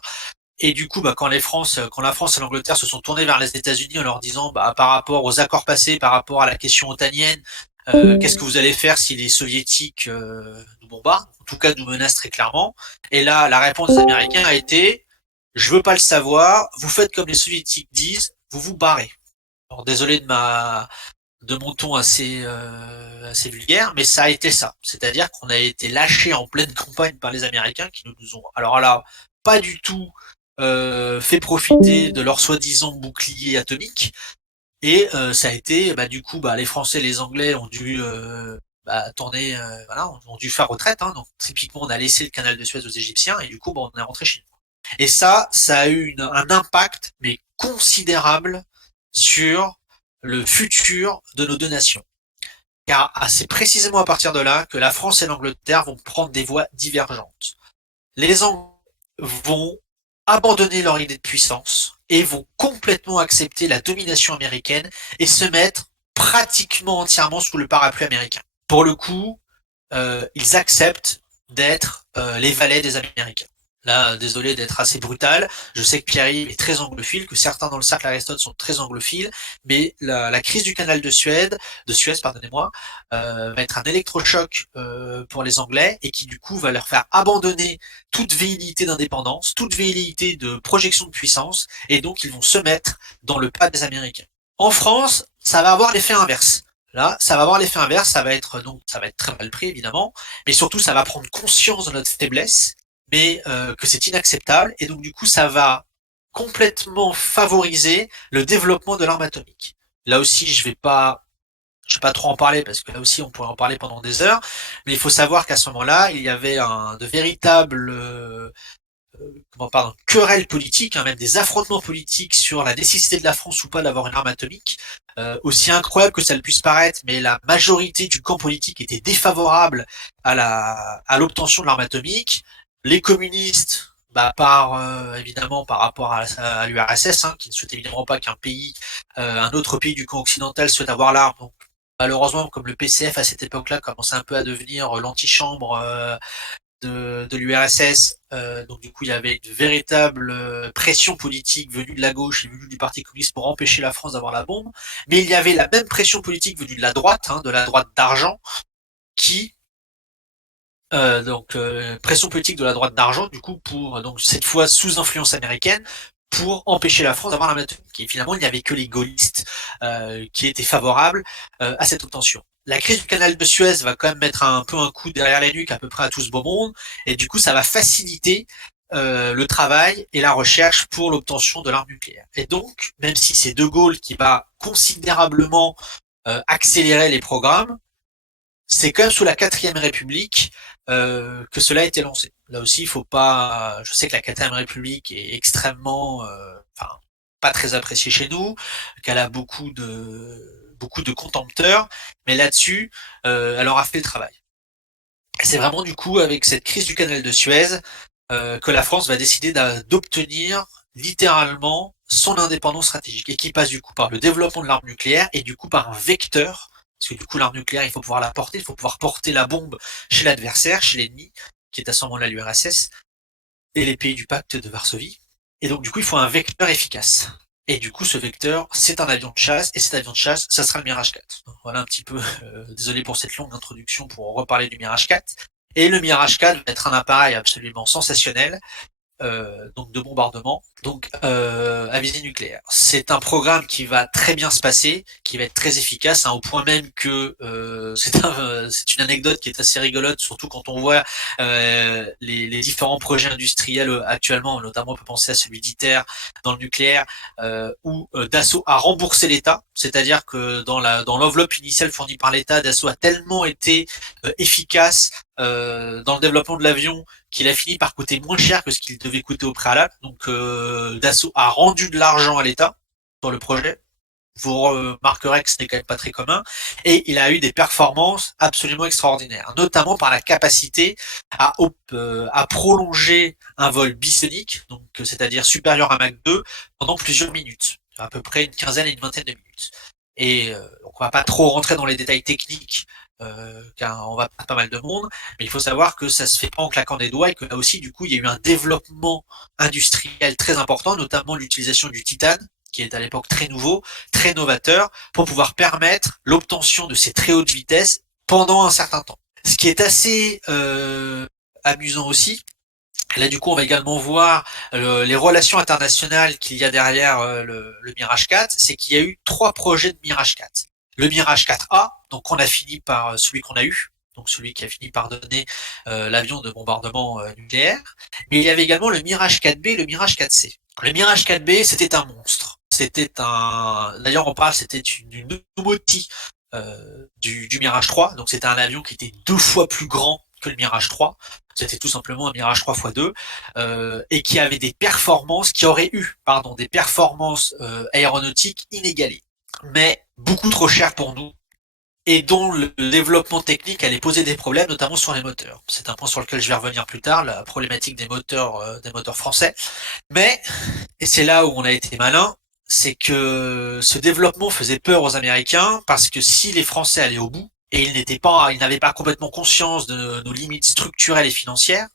Et du coup, quand la France et l'Angleterre se sont tournés vers les États-Unis en leur disant, par rapport aux accords passés, par rapport à la question otanienne, qu'est-ce que vous allez faire si les Soviétiques nous bombardent, en tout cas nous menacent très clairement. Et là, la réponse des Américains a été, je veux pas le savoir, vous faites comme les Soviétiques disent, vous vous barrez. Alors désolé de mon ton assez vulgaire, mais ça a été ça. C'est-à-dire qu'on a été lâché en pleine campagne par les Américains qui nous ont, alors là, pas du tout fait profiter de leur soi-disant bouclier atomique. Et ça a été, du coup, les Français et les Anglais ont dû tourner, voilà, ont dû faire retraite. Hein. Donc typiquement, on a laissé le canal de Suez aux Égyptiens et du coup, on est rentré chez nous. Et ça a eu un impact, mais considérable, sur le futur de nos deux nations. Car c'est précisément à partir de là que la France et l'Angleterre vont prendre des voies divergentes. Les Anglais vont abandonner leur idée de puissance et vont complètement accepter la domination américaine et se mettre pratiquement entièrement sous le parapluie américain. Pour le coup, ils acceptent d'être les valets des Américains. Là, désolé d'être assez brutal. Je sais que Pierre-Yves est très anglophile, que certains dans le cercle Aristote sont très anglophiles, mais la crise du canal de Suez, pardonnez-moi, va être un électrochoc pour les Anglais et qui du coup va leur faire abandonner toute velléité d'indépendance, toute velléité de projection de puissance, et donc ils vont se mettre dans le pas des Américains. En France, ça va avoir l'effet inverse. Là, ça va avoir l'effet inverse, ça va être très mal pris évidemment, mais surtout ça va prendre conscience de notre faiblesse, mais que c'est inacceptable, et donc du coup ça va complètement favoriser le développement de l'arme atomique. Là aussi, je vais pas trop en parler parce que là aussi on pourrait en parler pendant des heures, mais il faut savoir qu'à ce moment-là, il y avait de véritables querelles politiques, hein, même des affrontements politiques sur la nécessité de la France ou pas d'avoir une arme atomique. Aussi incroyable que ça le puisse paraître, mais la majorité du camp politique était défavorable à l'obtention de l'arme atomique. Les communistes, évidemment par rapport à l'URSS, hein, qui ne souhaite évidemment pas qu'un pays, un autre pays du camp occidental souhaite avoir l'arme. Donc malheureusement, comme le PCF à cette époque-là commençait un peu à devenir l'antichambre de l'URSS, donc du coup il y avait une véritable pression politique venue de la gauche et venue du Parti communiste pour empêcher la France d'avoir la bombe, mais il y avait la même pression politique venue de la droite, hein, de la droite d'argent, qui pression politique de la droite d'argent, du coup, pour donc cette fois sous influence américaine, pour empêcher la France d'avoir la atomique. Et finalement, il n'y avait que les gaullistes qui étaient favorables à cette obtention. La crise du canal de Suez va quand même mettre un peu un coup derrière la nuque à peu près à tout ce beau monde, et du coup, ça va faciliter le travail et la recherche pour l'obtention de l'arme nucléaire. Et donc, même si c'est De Gaulle qui va considérablement accélérer les programmes, c'est quand même sous la 4ème République que cela a été lancé. Là aussi, il faut pas. Je sais que la 4ème République est extrêmement, pas très appréciée chez nous, qu'elle a beaucoup de contempteurs, mais là-dessus, elle aura fait le travail. C'est vraiment du coup avec cette crise du canal de Suez que la France va décider d'obtenir littéralement son indépendance stratégique, et qui passe du coup par le développement de l'arme nucléaire et du coup par un vecteur, parce que du coup l'arme nucléaire il faut pouvoir la porter, il faut pouvoir porter la bombe chez l'adversaire, chez l'ennemi, qui est à ce moment-là l'URSS, et les pays du pacte de Varsovie, et donc du coup il faut un vecteur efficace. Et du coup, ce vecteur, c'est un avion de chasse, et cet avion de chasse, ça sera le Mirage 4. Donc voilà un petit peu, désolé pour cette longue introduction pour reparler du Mirage 4. Et le Mirage 4 va être un appareil absolument sensationnel, donc de bombardement, donc à visée nucléaire. C'est un programme qui va très bien se passer, qui va être très efficace, hein, au point même que c'est une anecdote qui est assez rigolote, surtout quand on voit les différents projets industriels actuellement, notamment on peut penser à celui d'ITER dans le nucléaire, où Dassault a remboursé l'État, c'est-à-dire que dans l'enveloppe initiale fournie par l'État, Dassault a tellement été efficace dans le développement de l'avion qu'il a fini par coûter moins cher que ce qu'il devait coûter au préalable. Donc Dassault a rendu de l'argent à l'État sur le projet. Vous remarquerez que ce n'est quand même pas très commun. Et il a eu des performances absolument extraordinaires, notamment par la capacité à prolonger un vol bisonique, donc c'est-à-dire supérieur à Mach 2, pendant plusieurs minutes, à peu près une quinzaine et une vingtaine de minutes. Et donc on va pas trop rentrer dans les détails techniques, car on va perdre pas mal de monde, mais il faut savoir que ça se fait pas en claquant des doigts et que là aussi, du coup, il y a eu un développement industriel très important, notamment l'utilisation du titane, qui est à l'époque très nouveau, très novateur, pour pouvoir permettre l'obtention de ces très hautes vitesses pendant un certain temps. Ce qui est assez amusant aussi, là, du coup, on va également voir les relations internationales qu'il y a derrière le Mirage 4, c'est qu'il y a eu 3 projets de Mirage 4. Le Mirage 4A, donc on a fini par celui qu'on a eu, donc celui qui a fini par donner l'avion de bombardement nucléaire, mais il y avait également le Mirage 4B et le Mirage 4C. Le Mirage 4B, c'était un monstre. D'ailleurs on parle, c'était une pneumotie du Mirage 3, donc c'était un avion qui était 2 fois plus grand que le Mirage 3. C'était tout simplement un Mirage 3x2 et qui avait qui aurait eu, des performances aéronautiques inégalées, mais beaucoup trop chères pour nous et dont le développement technique allait poser des problèmes, notamment sur les moteurs. C'est un point sur lequel je vais revenir plus tard, la problématique des moteurs français. Mais, et c'est là où on a été malin, c'est que ce développement faisait peur aux Américains parce que si les Français allaient au bout, et ils n'avaient pas complètement conscience de nos limites structurelles et financières,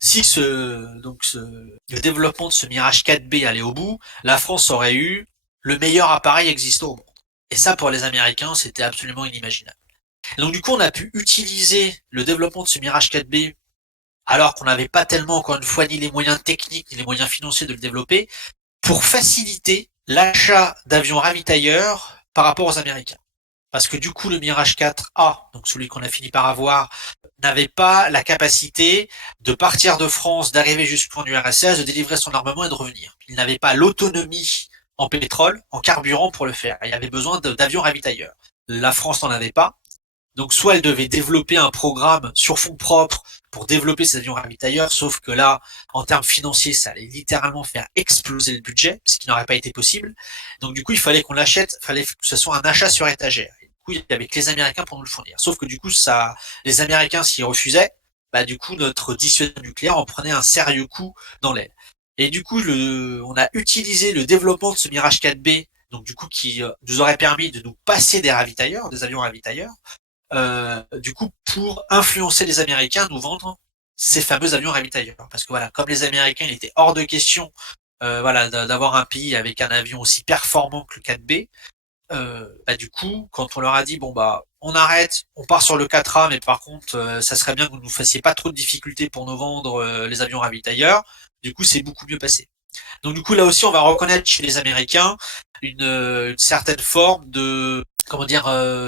si le développement de ce Mirage 4B allait au bout, la France aurait eu le meilleur appareil existant au monde. Et ça, pour les Américains, c'était absolument inimaginable. Et donc du coup, on a pu utiliser le développement de ce Mirage 4B alors qu'on n'avait pas tellement, encore une fois, ni les moyens techniques, ni les moyens financiers de le développer, pour faciliter l'achat d'avions ravitailleurs par rapport aux Américains. Parce que du coup, le Mirage 4A, donc celui qu'on a fini par avoir, n'avait pas la capacité de partir de France, d'arriver jusqu'en URSS, de délivrer son armement et de revenir. Il n'avait pas l'autonomie en pétrole, en carburant pour le faire. Il y avait besoin d'avions ravitailleurs. La France n'en avait pas. Donc soit elle devait développer un programme sur fonds propres pour développer ces avions ravitailleurs, sauf que là, en termes financiers, ça allait littéralement faire exploser le budget, ce qui n'aurait pas été possible. Donc du coup, il fallait qu'on l'achète, il fallait que ce soit un achat sur étagère. Et du coup, il y avait que les Américains pour nous le fournir. Sauf que du coup, les Américains s'y refusaient, bah du coup, notre dissuasion nucléaire en prenait un sérieux coup dans l'aile. Et du coup, on a utilisé le développement de ce Mirage 4B, donc du coup, qui nous aurait permis de nous passer des ravitailleurs, des avions ravitailleurs, du coup, pour influencer les Américains à nous vendre ces fameux avions ravitailleurs. Parce que voilà, comme les Américains, il était hors de question d'avoir un pays avec un avion aussi performant que le 4B, bah, du coup, quand on leur a dit, bon bah, on arrête, on part sur le 4A, mais par contre, ça serait bien que vous nous fassiez pas trop de difficultés pour nous vendre les avions ravitailleurs, du coup, c'est beaucoup mieux passé. Donc du coup, là aussi, on va reconnaître chez les Américains une certaine forme de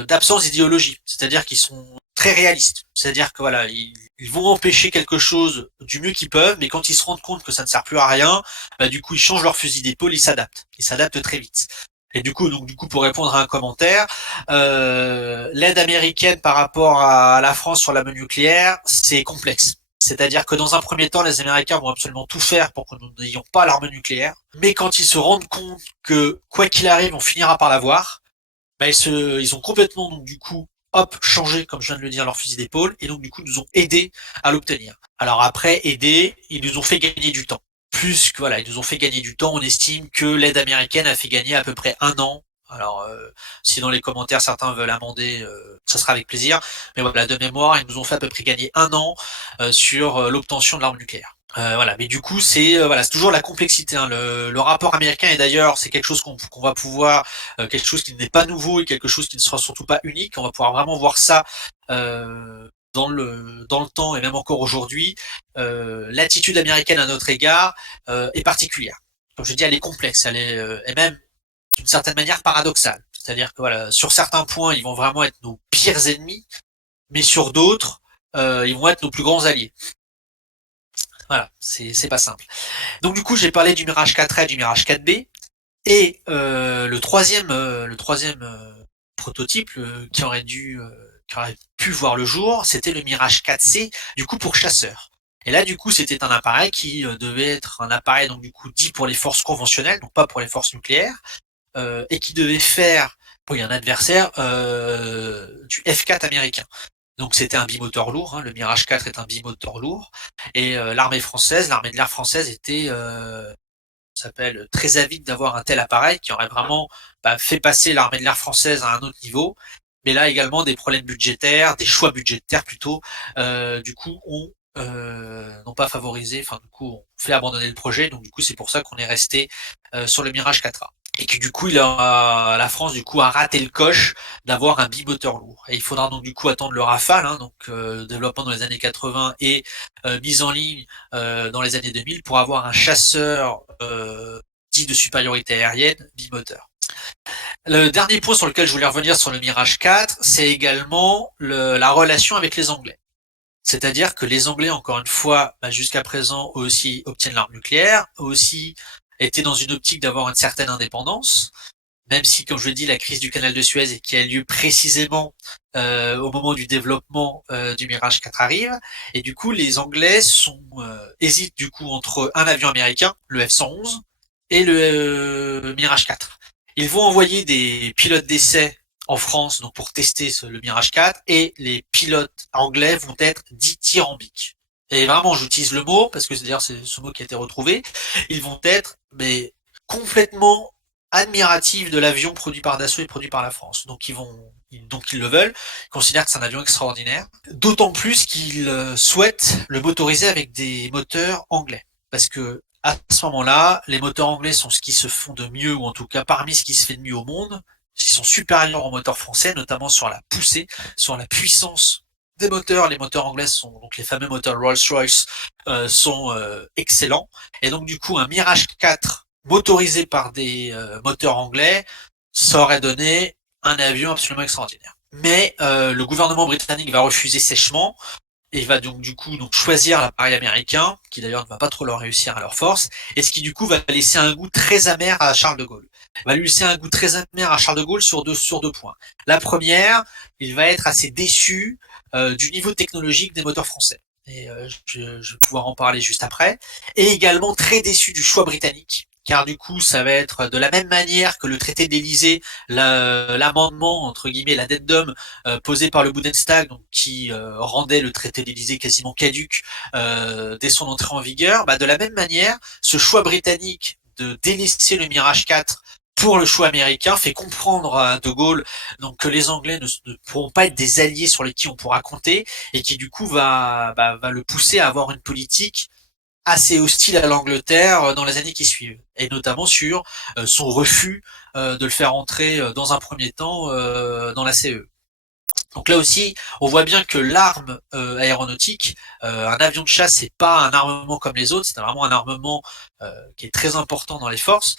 d'absence d'idéologie, c'est-à-dire qu'ils sont très réalistes, c'est-à-dire que voilà, ils vont empêcher quelque chose du mieux qu'ils peuvent, mais quand ils se rendent compte que ça ne sert plus à rien, bah du coup ils changent leur fusil d'épaule, ils s'adaptent très vite. Et du coup, pour répondre à un commentaire, l'aide américaine par rapport à la France sur la bombe nucléaire, c'est complexe. C'est-à-dire que dans un premier temps, les Américains vont absolument tout faire pour que nous n'ayons pas l'arme nucléaire. Mais quand ils se rendent compte que, quoi qu'il arrive, on finira par l'avoir, bah ils ont complètement, donc, du coup, changé, comme je viens de le dire, leur fusil d'épaule, et donc, du coup, nous ont aidés à l'obtenir. Alors après, aider, ils nous ont fait gagner du temps. Plus que, voilà, ils nous ont fait gagner du temps. On estime que l'aide américaine a fait gagner à peu près 1 an. Alors, si dans les commentaires certains veulent amender, ça sera avec plaisir. Mais voilà, de mémoire, ils nous ont fait à peu près gagner 1 an sur l'obtention de l'arme nucléaire. Voilà, mais du coup, c'est voilà, c'est toujours la complexité, hein. Le rapport américain, et d'ailleurs, c'est quelque chose qu'on va pouvoir, quelque chose qui n'est pas nouveau et quelque chose qui ne sera surtout pas unique. On va pouvoir vraiment voir ça dans le temps et même encore aujourd'hui. L'attitude américaine à notre égard est particulière. Comme je dis, elle est complexe, elle est et même d'une certaine manière paradoxale. C'est-à-dire que voilà, sur certains points, ils vont vraiment être nos pires ennemis, mais sur d'autres, ils vont être nos plus grands alliés. Voilà, c'est pas simple. Donc du coup, j'ai parlé du Mirage 4A et du Mirage 4B. Et le troisième prototype qui aurait pu voir le jour, c'était le Mirage 4C, du coup pour chasseurs. Et là, du coup, c'était un appareil qui devait être un appareil donc du coup dit pour les forces conventionnelles, donc pas pour les forces nucléaires, et qui devait faire pour un adversaire du F4 américain. Donc c'était un bimoteur lourd, hein, le Mirage 4 est un bimoteur lourd, et l'armée de l'air française était s'appelle très avide d'avoir un tel appareil qui aurait vraiment fait passer l'armée de l'air française à un autre niveau. Mais là également des problèmes budgétaires, des choix budgétaires plutôt, du coup n'ont pas favorisé, enfin du coup on fait abandonner le projet. Donc du coup c'est pour ça qu'on est resté sur le Mirage 4A. Et que du coup la France du coup a raté le coche d'avoir un bimoteur lourd. Et il faudra donc du coup attendre le Rafale, hein, donc développement dans les années 80 et mise en ligne dans les années 2000 pour avoir un chasseur dit de supériorité aérienne bimoteur. Le dernier point sur lequel je voulais revenir sur le Mirage 4, c'est également la relation avec les Anglais. C'est-à-dire que les Anglais, encore une fois, jusqu'à présent, eux aussi obtiennent l'arme nucléaire, eux aussi étaient dans une optique d'avoir une certaine indépendance, même si, comme je l'ai dit, la crise du canal de Suez qui a lieu précisément au moment du développement du Mirage 4 arrive, et du coup, les Anglais hésitent du coup entre un avion américain, le F-111, et le Mirage 4. Ils vont envoyer des pilotes d'essai en France donc pour tester le Mirage 4, et les pilotes anglais vont être dithyrambiques. Et vraiment, j'utilise le mot parce que d'ailleurs c'est ce mot qui a été retrouvé. Ils vont être mais complètement admiratifs de l'avion produit par Dassault et produit par la France. Donc ils le veulent, ils considèrent que c'est un avion extraordinaire. D'autant plus qu'ils souhaitent le motoriser avec des moteurs anglais. Parce que à ce moment-là, les moteurs anglais sont ce qui se font de mieux, ou en tout cas parmi ce qui se fait de mieux au monde, qui sont supérieurs aux moteurs français, notamment sur la poussée, sur la puissance des moteurs. Les moteurs anglais sont donc les fameux moteurs Rolls-Royce sont excellents. Et donc du coup, un Mirage 4 motorisé par des moteurs anglais, ça aurait donné un avion absolument extraordinaire. Mais le gouvernement britannique va refuser sèchement, et il va donc du coup choisir l'appareil américain, qui d'ailleurs ne va pas trop leur réussir à leur force, et ce qui du coup va laisser un goût très amer à Charles de Gaulle. Va lui laisser un goût très amer à Charles de Gaulle sur deux points. La première, il va être assez déçu du niveau technologique des moteurs français. Et je vais pouvoir en parler juste après. Et également très déçu du choix britannique, car du coup, ça va être de la même manière que le traité d'Élysée, l'amendement, entre guillemets, l'addendum posé par le Bundestag, donc, qui rendait le traité d'Élysée quasiment caduc dès son entrée en vigueur. De la même manière, ce choix britannique de délaisser le Mirage 4 pour le choix américain fait comprendre à De Gaulle donc que les Anglais ne pourront pas être des alliés sur lesquels on pourra compter, et qui du coup va le pousser à avoir une politique assez hostile à l'Angleterre dans les années qui suivent, et notamment sur son refus de le faire entrer dans un premier temps dans la CE. Donc là aussi, on voit bien que l'arme aéronautique, un avion de chasse, c'est pas un armement comme les autres, c'est vraiment un armement qui est très important dans les forces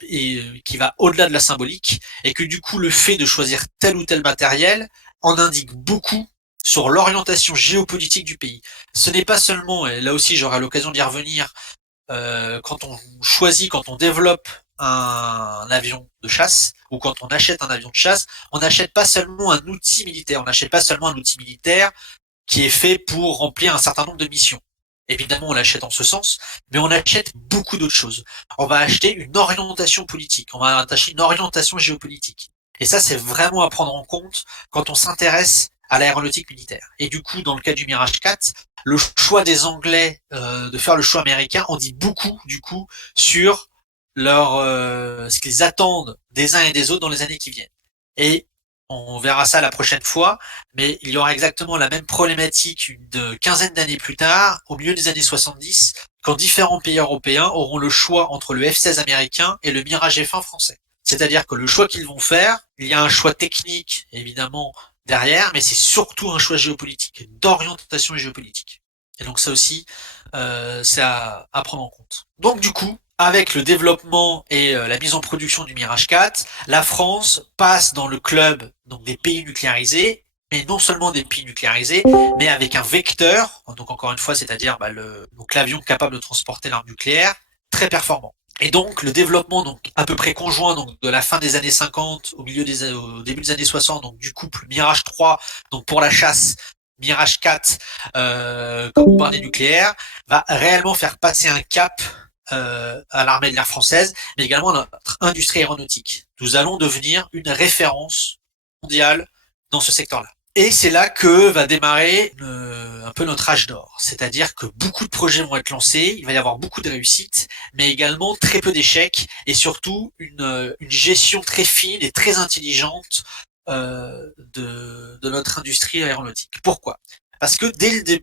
et qui va au-delà de la symbolique, et que du coup le fait de choisir tel ou tel matériel en indique beaucoup sur l'orientation géopolitique du pays. Ce n'est pas seulement, et là aussi j'aurai l'occasion d'y revenir, quand on choisit, quand on développe un avion de chasse, ou quand on achète un avion de chasse, on n'achète pas seulement un outil militaire, on n'achète pas seulement un outil militaire qui est fait pour remplir un certain nombre de missions. Évidemment, on l'achète en ce sens, mais on achète beaucoup d'autres choses. On va acheter une orientation politique, on va attacher une orientation géopolitique. Et ça, c'est vraiment à prendre en compte quand on s'intéresse à l'aéronautique militaire. Et du coup, dans le cas du Mirage 4, le choix des Anglais de faire le choix américain en dit beaucoup, du coup, sur ce qu'ils attendent des uns et des autres dans les années qui viennent. Et On verra ça la prochaine fois, mais il y aura exactement la même problématique une quinzaine d'années plus tard, au milieu des années 70, quand différents pays européens auront le choix entre le F-16 américain et le Mirage F-1 français. C'est-à-dire que le choix qu'ils vont faire, il y a un choix technique, évidemment, derrière, mais c'est surtout un choix géopolitique, d'orientation géopolitique. Et donc ça aussi, c'est à prendre en compte. Donc du coup, avec le développement et la mise en production du Mirage 4, la France passe dans le club donc des pays nucléarisés, mais non seulement des pays nucléarisés, mais avec un vecteur, donc encore une fois, c'est-à-dire donc l'avion capable de transporter l'arme nucléaire, très performant. Et donc le développement donc à peu près conjoint donc de la fin des années 50 au début des années 60 donc du couple Mirage 3 donc pour la chasse, Mirage 4 comme bombardier nucléaire va réellement faire passer un cap à l'armée de l'air française, mais également à notre industrie aéronautique. Nous allons devenir une référence mondiale dans ce secteur-là. Et c'est là que va démarrer un peu notre âge d'or. C'est-à-dire que beaucoup de projets vont être lancés, il va y avoir beaucoup de réussites, mais également très peu d'échecs, et surtout une gestion très fine et très intelligente de notre industrie aéronautique. Pourquoi? Parce que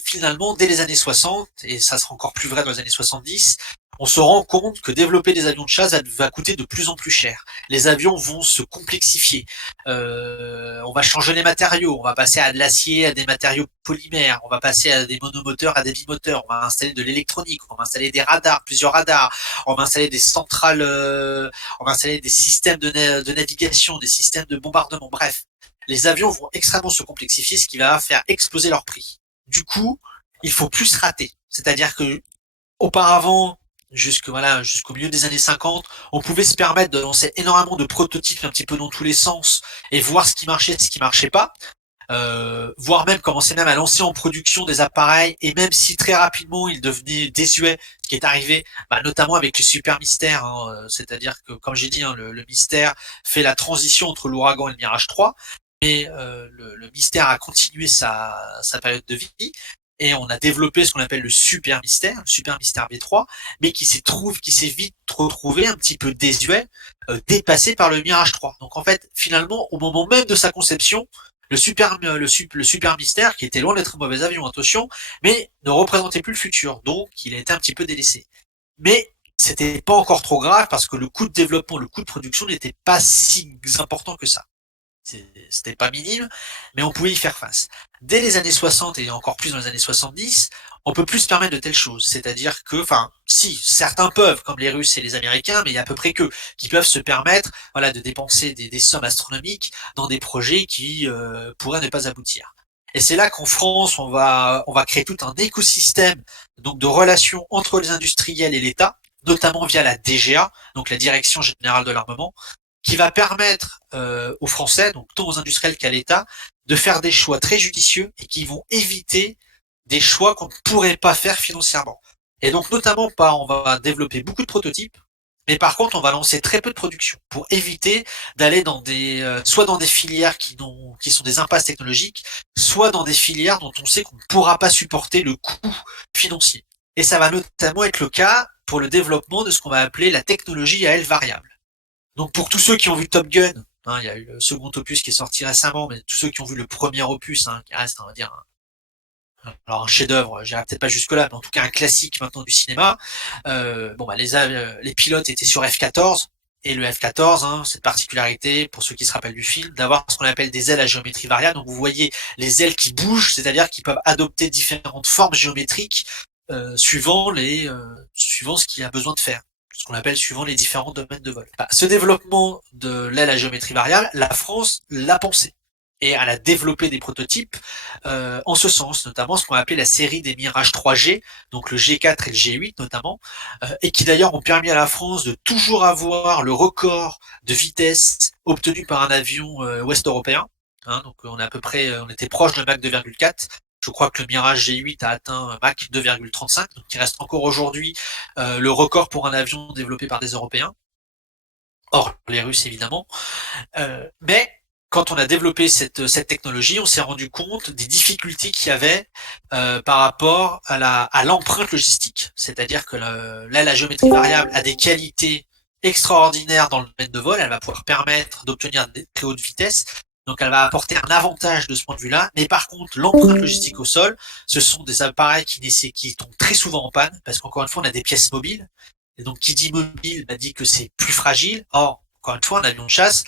finalement, dès les années 60, et ça sera encore plus vrai dans les années 70, on se rend compte que développer des avions de chasse va coûter de plus en plus cher. Les avions vont se complexifier. On va changer les matériaux. On va passer à de l'acier, à des matériaux polymères. On va passer à des monomoteurs, à des bimoteurs. On va installer de l'électronique. On va installer des radars, plusieurs radars. On va installer des centrales. On va installer des systèmes de navigation, des systèmes de bombardement. Bref, les avions vont extrêmement se complexifier, ce qui va faire exploser leur prix. Du coup, il faut plus rater. C'est-à-dire que auparavant, jusqu'au milieu des années 50, on pouvait se permettre de lancer énormément de prototypes un petit peu dans tous les sens et voir ce qui marchait, ce qui marchait pas, voire même commencer même à lancer en production des appareils et même si très rapidement ils devenaient désuets, ce qui est arrivé, notamment avec le Super Mystère, hein, c'est-à-dire que comme j'ai dit, hein, le Mystère fait la transition entre l'Ouragan et le Mirage 3, mais le Mystère a continué sa période de vie et on a développé ce qu'on appelle le Super Mystère V3, mais qui s'est vite retrouvé un petit peu désuet, dépassé par le Mirage 3. Donc en fait, finalement, au moment même de sa conception, le Super Mystère, qui était loin d'être un mauvais avion, attention, mais ne représentait plus le futur, donc il a été un petit peu délaissé. Mais c'était pas encore trop grave parce que le coût de développement, le coût de production n'était pas si important que ça. C'était pas minime, mais on pouvait y faire face. Dès les années 60 et encore plus dans les années 70, on peut plus se permettre de telles choses. C'est-à-dire que, enfin, si, certains peuvent, comme les Russes et les Américains, mais il y a à peu près qu'eux, qui peuvent se permettre, voilà, de dépenser des sommes astronomiques dans des projets qui pourraient ne pas aboutir. Et c'est là qu'en France, on va créer tout un écosystème donc de relations entre les industriels et l'État, notamment via la DGA, donc la Direction Générale de l'Armement, qui va permettre aux Français, donc tant aux industriels qu'à l'État, de faire des choix très judicieux et qui vont éviter des choix qu'on ne pourrait pas faire financièrement. Et donc notamment on va développer beaucoup de prototypes, mais par contre on va lancer très peu de production pour éviter d'aller dans soit dans des filières qui sont des impasses technologiques, soit dans des filières dont on sait qu'on ne pourra pas supporter le coût financier. Et ça va notamment être le cas pour le développement de ce qu'on va appeler la technologie à aile variable. Donc pour tous ceux qui ont vu Top Gun, hein, il y a eu le second opus qui est sorti récemment, mais tous ceux qui ont vu le premier opus, hein, qui reste, on va dire, alors un chef-d'œuvre, j'irai peut-être pas jusque-là, mais en tout cas un classique maintenant du cinéma. Les pilotes étaient sur F-14 et le F-14, hein, cette particularité pour ceux qui se rappellent du film, d'avoir ce qu'on appelle des ailes à géométrie variable. Donc vous voyez les ailes qui bougent, c'est-à-dire qu'ils peuvent adopter différentes formes géométriques suivant ce qu'il a besoin de faire, ce qu'on appelle suivant les différents domaines de vol. Ce développement de l'aile à géométrie variable, la France l'a pensé et elle a développé des prototypes en ce sens, notamment ce qu'on a appelé la série des Mirage 3G, donc le G4 et le G8 notamment, et qui d'ailleurs ont permis à la France de toujours avoir le record de vitesse obtenu par un avion ouest européen. Hein, donc on était proche de Mach 2,4. Je crois que le Mirage G8 a atteint Mach 2,35, donc il reste encore aujourd'hui le record pour un avion développé par des Européens, hors les Russes évidemment. Mais quand on a développé cette technologie, on s'est rendu compte des difficultés qu'il y avait par rapport à l'empreinte logistique. C'est-à-dire que la géométrie variable a des qualités extraordinaires dans le domaine de vol. Elle va pouvoir permettre d'obtenir des très hautes vitesses, Donc elle va apporter un avantage de ce point de vue-là, mais par contre, l'empreinte logistique au sol, ce sont des appareils qui tombent très souvent en panne, parce qu'encore une fois, on a des pièces mobiles, et donc qui dit mobile, dit que c'est plus fragile. Or, encore une fois, un avion de chasse,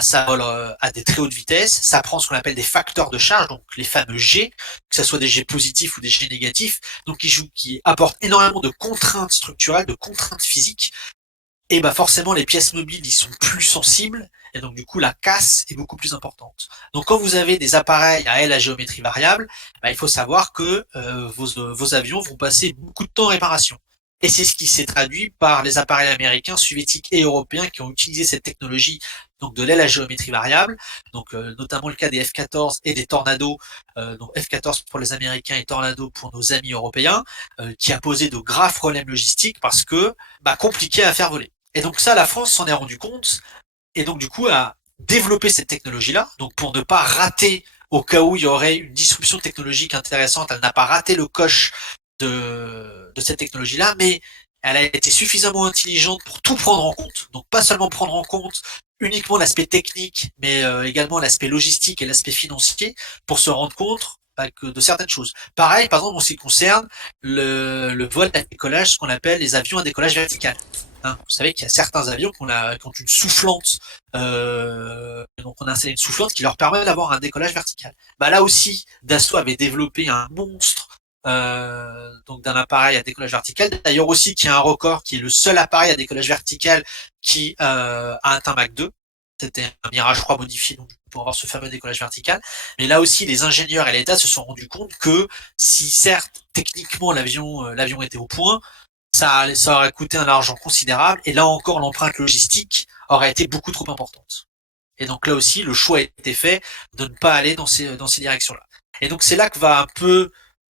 ça vole à des très hautes vitesses, ça prend ce qu'on appelle des facteurs de charge, donc les fameux G, que ce soit des G positifs ou des G négatifs, donc qui apportent énormément de contraintes structurelles, de contraintes physiques, et forcément les pièces mobiles ils sont plus sensibles, et donc du coup la casse est beaucoup plus importante. Donc quand vous avez des appareils à aile à géométrie variable, il faut savoir que vos avions vont passer beaucoup de temps en réparation. Et c'est ce qui s'est traduit par les appareils américains, soviétiques et européens qui ont utilisé cette technologie, donc de l'aile à géométrie variable, donc notamment le cas des F-14 et des Tornado, donc F-14 pour les Américains et Tornado pour nos amis européens, qui a posé de graves problèmes logistiques parce que compliqué à faire voler. Et donc ça, la France s'en est rendu compte, et donc du coup a développé cette technologie-là, donc pour ne pas rater au cas où il y aurait une disruption technologique intéressante, elle n'a pas raté le coche de cette technologie-là, mais elle a été suffisamment intelligente pour tout prendre en compte. Donc pas seulement prendre en compte uniquement l'aspect technique, mais également l'aspect logistique et l'aspect financier pour se rendre compte que de certaines choses. Pareil, par exemple, en ce qui concerne le vol à décollage, ce qu'on appelle les avions à décollage vertical. Hein, vous savez qu'il y a certains avions qui ont une soufflante, donc on a installé une soufflante qui leur permet d'avoir un décollage vertical. Là aussi, Dassault avait développé un monstre donc d'un appareil à décollage vertical. D'ailleurs aussi qui a un record, qui est le seul appareil à décollage vertical qui a atteint Mach 2. C'était un Mirage 3 modifié donc, pour avoir ce fameux décollage vertical. Mais là aussi, les ingénieurs et l'État se sont rendus compte que si certes, techniquement, l'avion était au point, ça aurait coûté un argent considérable. Et là encore, l'empreinte logistique aurait été beaucoup trop importante. Et donc là aussi, le choix a été fait de ne pas aller dans ces directions-là. Et donc c'est là que va un peu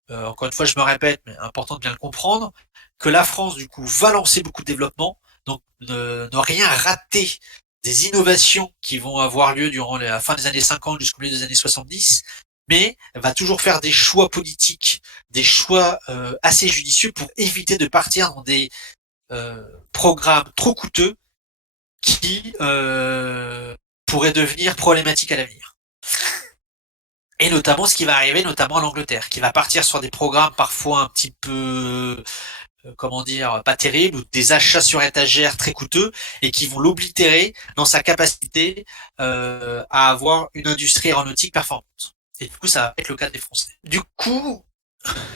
encore une fois, je me répète, mais important de bien le comprendre, que la France, du coup, va lancer beaucoup de développement, donc ne rien rater des innovations qui vont avoir lieu durant la fin des années 50 jusqu'au milieu des années 70, mais va toujours faire des choix politiques, des choix assez judicieux pour éviter de partir dans des programmes trop coûteux qui pourraient devenir problématiques à l'avenir. Et notamment ce qui va arriver, notamment à l'Angleterre, qui va partir sur des programmes parfois un petit peu, comment dire, pas terribles, ou des achats sur étagère très coûteux, et qui vont l'oblitérer dans sa capacité à avoir une industrie aéronautique performante. Et du coup, ça va être le cas des Français. Du coup,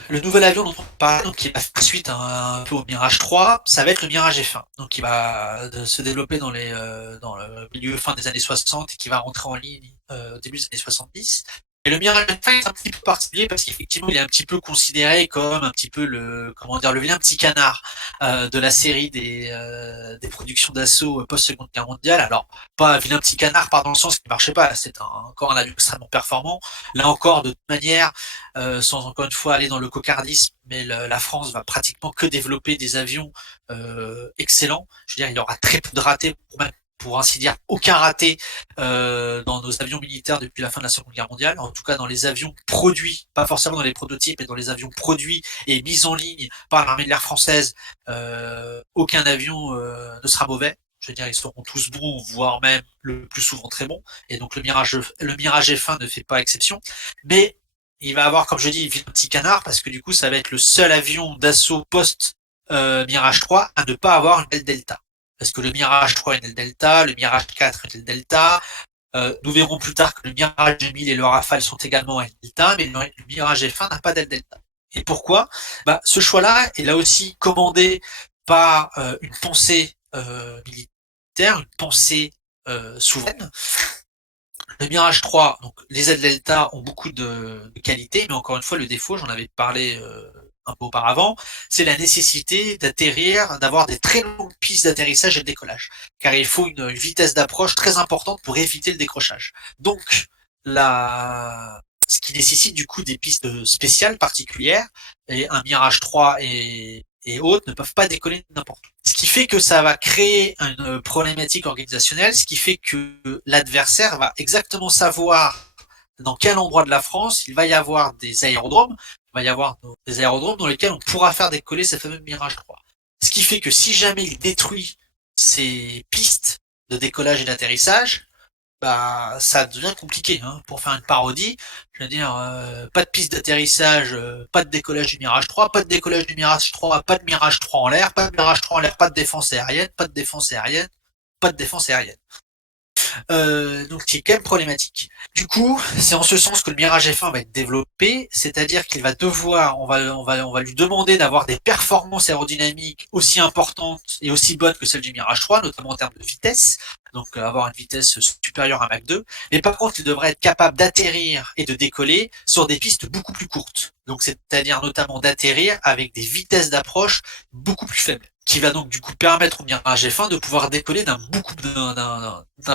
le nouvel avion dont on parle, donc qui va faire suite un peu au Mirage 3, ça va être le Mirage F1, donc qui va se développer dans le milieu fin des années 60 et qui va rentrer en ligne au début des années 70. Et le Mirage F1 est un petit peu particulier parce qu'effectivement, il est un petit peu considéré comme un petit peu le vilain petit canard de la série des productions d'assaut post-Seconde Guerre mondiale. Alors, pas un vilain petit canard, par dans le sens qui marchait pas, c'est encore un avion extrêmement performant. Là encore, de toute manière, sans encore une fois aller dans le cocardisme, mais la France va pratiquement que développer des avions excellents. Je veux dire, il y aura très peu de ratés, pour ainsi dire, aucun raté dans nos avions militaires depuis la fin de la Seconde Guerre mondiale. En tout cas, dans les avions produits, pas forcément dans les prototypes, mais dans les avions produits et mis en ligne par l'armée de l'air française, aucun avion ne sera mauvais. Je veux dire, ils seront tous bons, voire même le plus souvent très bons. Et donc le Mirage F1 ne fait pas exception. Mais il va avoir, comme je dis, un petit canard, parce que du coup, ça va être le seul avion d'assaut post Mirage 3 à ne pas avoir une aile delta. Parce que le Mirage 3 a une aile delta, le Mirage 4 a une aile delta. Nous verrons plus tard que le Mirage 2000 et le Rafale sont également à aile delta, mais le Mirage F1 n'a pas d'aile delta. Et pourquoi? Ce choix-là est là aussi commandé par une pensée militaire, une pensée souveraine. Le Mirage 3, donc les ailes delta ont beaucoup de qualités, mais encore une fois, le défaut, j'en avais parlé un peu auparavant, c'est la nécessité d'atterrir, d'avoir des très longues pistes d'atterrissage et de décollage, car il faut une vitesse d'approche très importante pour éviter le décrochage. Donc, ce qui nécessite du coup des pistes spéciales particulières, et un Mirage 3 et autres ne peuvent pas décoller n'importe où. Ce qui fait que ça va créer une problématique organisationnelle, ce qui fait que l'adversaire va exactement savoir dans quel endroit de la France il va y avoir des aérodromes, il va y avoir des aérodromes dans lesquels on pourra faire décoller ces fameux Mirage 3. Ce qui fait que si jamais il détruit ces pistes de décollage et d'atterrissage, bah, ça devient compliqué, hein. Pour faire une parodie, je veux dire, pas de piste d'atterrissage, pas de décollage du Mirage 3, pas de décollage du Mirage 3, pas de Mirage 3 en l'air, pas de Mirage 3 en l'air, pas de défense aérienne, pas de défense aérienne, pas de défense aérienne. Donc c'est quand même problématique. Du coup, c'est en ce sens que le Mirage F1 va être développé, c'est-à-dire qu'il va devoir, on va lui demander d'avoir des performances aérodynamiques aussi importantes et aussi bonnes que celles du Mirage 3, notamment en termes de vitesse, donc avoir une vitesse supérieure à Mach 2. Mais par contre, il devrait être capable d'atterrir et de décoller sur des pistes beaucoup plus courtes. Donc c'est-à-dire notamment d'atterrir avec des vitesses d'approche beaucoup plus faibles, qui va donc du coup permettre au Mirage F1 de pouvoir décoller d'un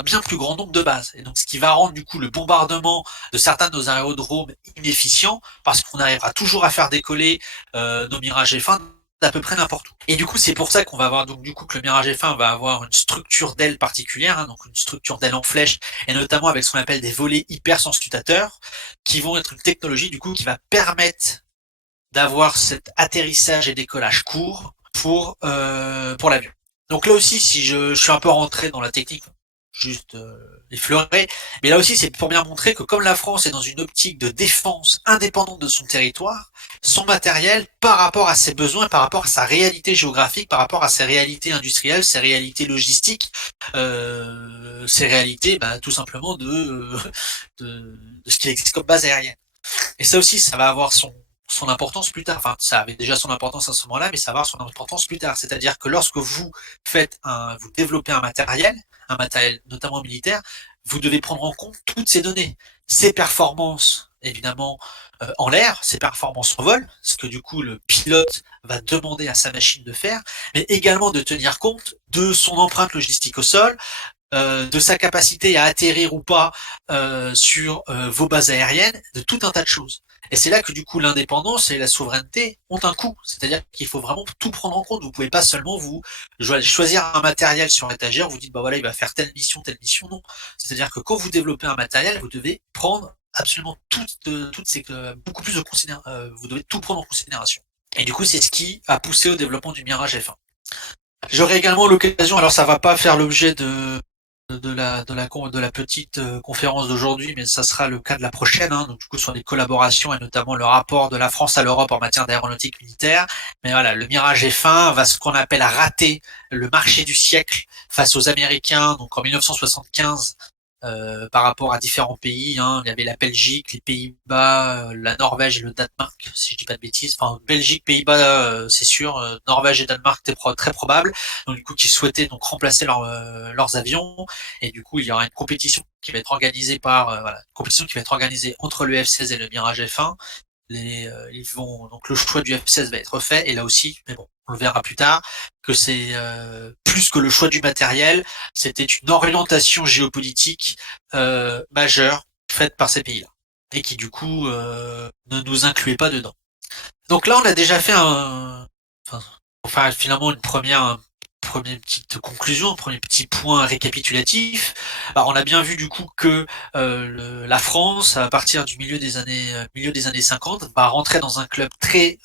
bien plus grand nombre de bases. Et donc ce qui va rendre du coup le bombardement de certains de nos aérodromes inefficients, parce qu'on arrivera toujours à faire décoller nos Mirage F1 d'à peu près n'importe où. Et du coup, c'est pour ça qu'on va avoir donc du coup que le Mirage F1 va avoir une structure d'aile particulière, hein, donc une structure d'aile en flèche, et notamment avec ce qu'on appelle des volets hypersensutateurs, qui vont être une technologie du coup qui va permettre d'avoir cet atterrissage et décollage court pour l'avion. Donc là aussi, si je suis un peu rentré dans la technique, juste effleuré, mais là aussi c'est pour bien montrer que comme la France est dans une optique de défense indépendante de son territoire, son matériel par rapport à ses besoins, par rapport à sa réalité géographique, par rapport à ses réalités industrielles, ses réalités logistiques, ses réalités bah, tout simplement de ce qui existe comme base aérienne. Et ça aussi, ça va avoir son importance plus tard. Enfin, ça avait déjà son importance à ce moment-là, mais ça va avoir son importance plus tard. C'est-à-dire que lorsque vous développez un matériel notamment militaire, vous devez prendre en compte toutes ces données, ses performances, évidemment, en l'air, ses performances en vol, ce que du coup le pilote va demander à sa machine de faire, mais également de tenir compte de son empreinte logistique au sol, de sa capacité à atterrir ou pas sur vos bases aériennes, de tout un tas de choses. Et c'est là que du coup l'indépendance et la souveraineté ont un coût. C'est-à-dire qu'il faut vraiment tout prendre en compte. Vous pouvez pas seulement vous choisir un matériel sur étagère, vous dites bah voilà il va faire telle mission, non. C'est-à-dire que quand vous développez un matériel, vous devez prendre absolument toutes ces beaucoup plus de vous devez tout prendre en considération. Et du coup c'est ce qui a poussé au développement du Mirage F1. J'aurai également l'occasion, alors ça va pas faire l'objet de la petite conférence d'aujourd'hui, mais ça sera le cas de la prochaine, hein, donc du coup sur les collaborations et notamment le rapport de la France à l'Europe en matière d'aéronautique militaire. Mais voilà, le Mirage F1 va ce qu'on appelle rater le marché du siècle face aux Américains, donc en 1975. Par rapport à différents pays, hein. Il y avait la Belgique, les Pays-Bas, la Norvège et le Danemark, si je dis pas de bêtises. Enfin, Belgique, Pays-Bas, c'est sûr. Norvège et Danemark, c'est très probable. Donc du coup, qui souhaitaient donc remplacer leurs avions. Et du coup, il y aura une compétition qui va être organisée une compétition qui va être organisée entre le F-16 et le Mirage F1. Donc le choix du F-16 va être fait, et là aussi, mais bon, on le verra plus tard, que c'est plus que le choix du matériel, c'était une orientation géopolitique majeure faite par ces pays-là, et qui du coup ne nous incluait pas dedans. Donc là, on a déjà fait enfin finalement première petite conclusion, un premier petit point récapitulatif. Alors, on a bien vu du coup que la France, à partir du milieu des années 50, va rentrer dans un club très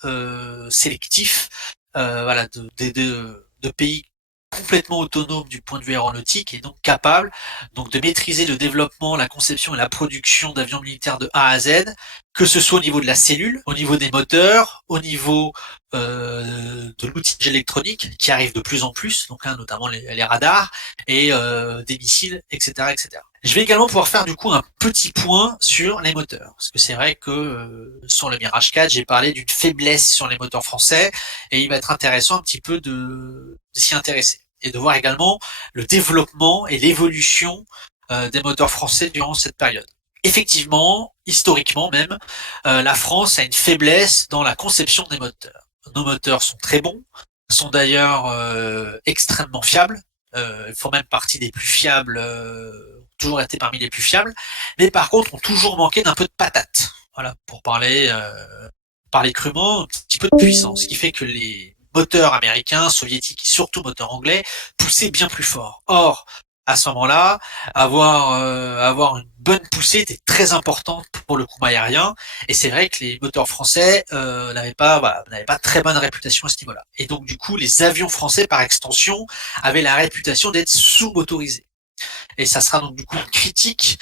sélectif, voilà, de pays complètement autonomes du point de vue aéronautique, et donc capable donc de maîtriser le développement, la conception et la production d'avions militaires de A à Z, que ce soit au niveau de la cellule, au niveau des moteurs, au niveau de l'outillage électronique qui arrive de plus en plus, donc là notamment les radars et des missiles, etc., etc. Je vais également pouvoir faire du coup un petit point sur les moteurs, parce que c'est vrai que sur le Mirage 4, j'ai parlé d'une faiblesse sur les moteurs français, et il va être intéressant un petit peu de s'y intéresser et de voir également le développement et l'évolution des moteurs français durant cette période. Effectivement, historiquement même, la France a une faiblesse dans la conception des moteurs. Nos moteurs sont très bons, sont d'ailleurs extrêmement fiables, font même partie des plus fiables, toujours été parmi les plus fiables, mais par contre ont toujours manqué d'un peu de patate. Voilà, pour parler crûment, un petit peu de puissance, ce qui fait que les moteurs américains, soviétiques et surtout moteurs anglais poussaient bien plus fort. Or, à ce moment-là, avoir une bonne poussée était très importante pour le combat aérien, et c'est vrai que les moteurs français n'avaient pas très bonne réputation à ce niveau-là. Et donc du coup, les avions français, par extension, avaient la réputation d'être sous-motorisés. et ça sera donc du coup une critique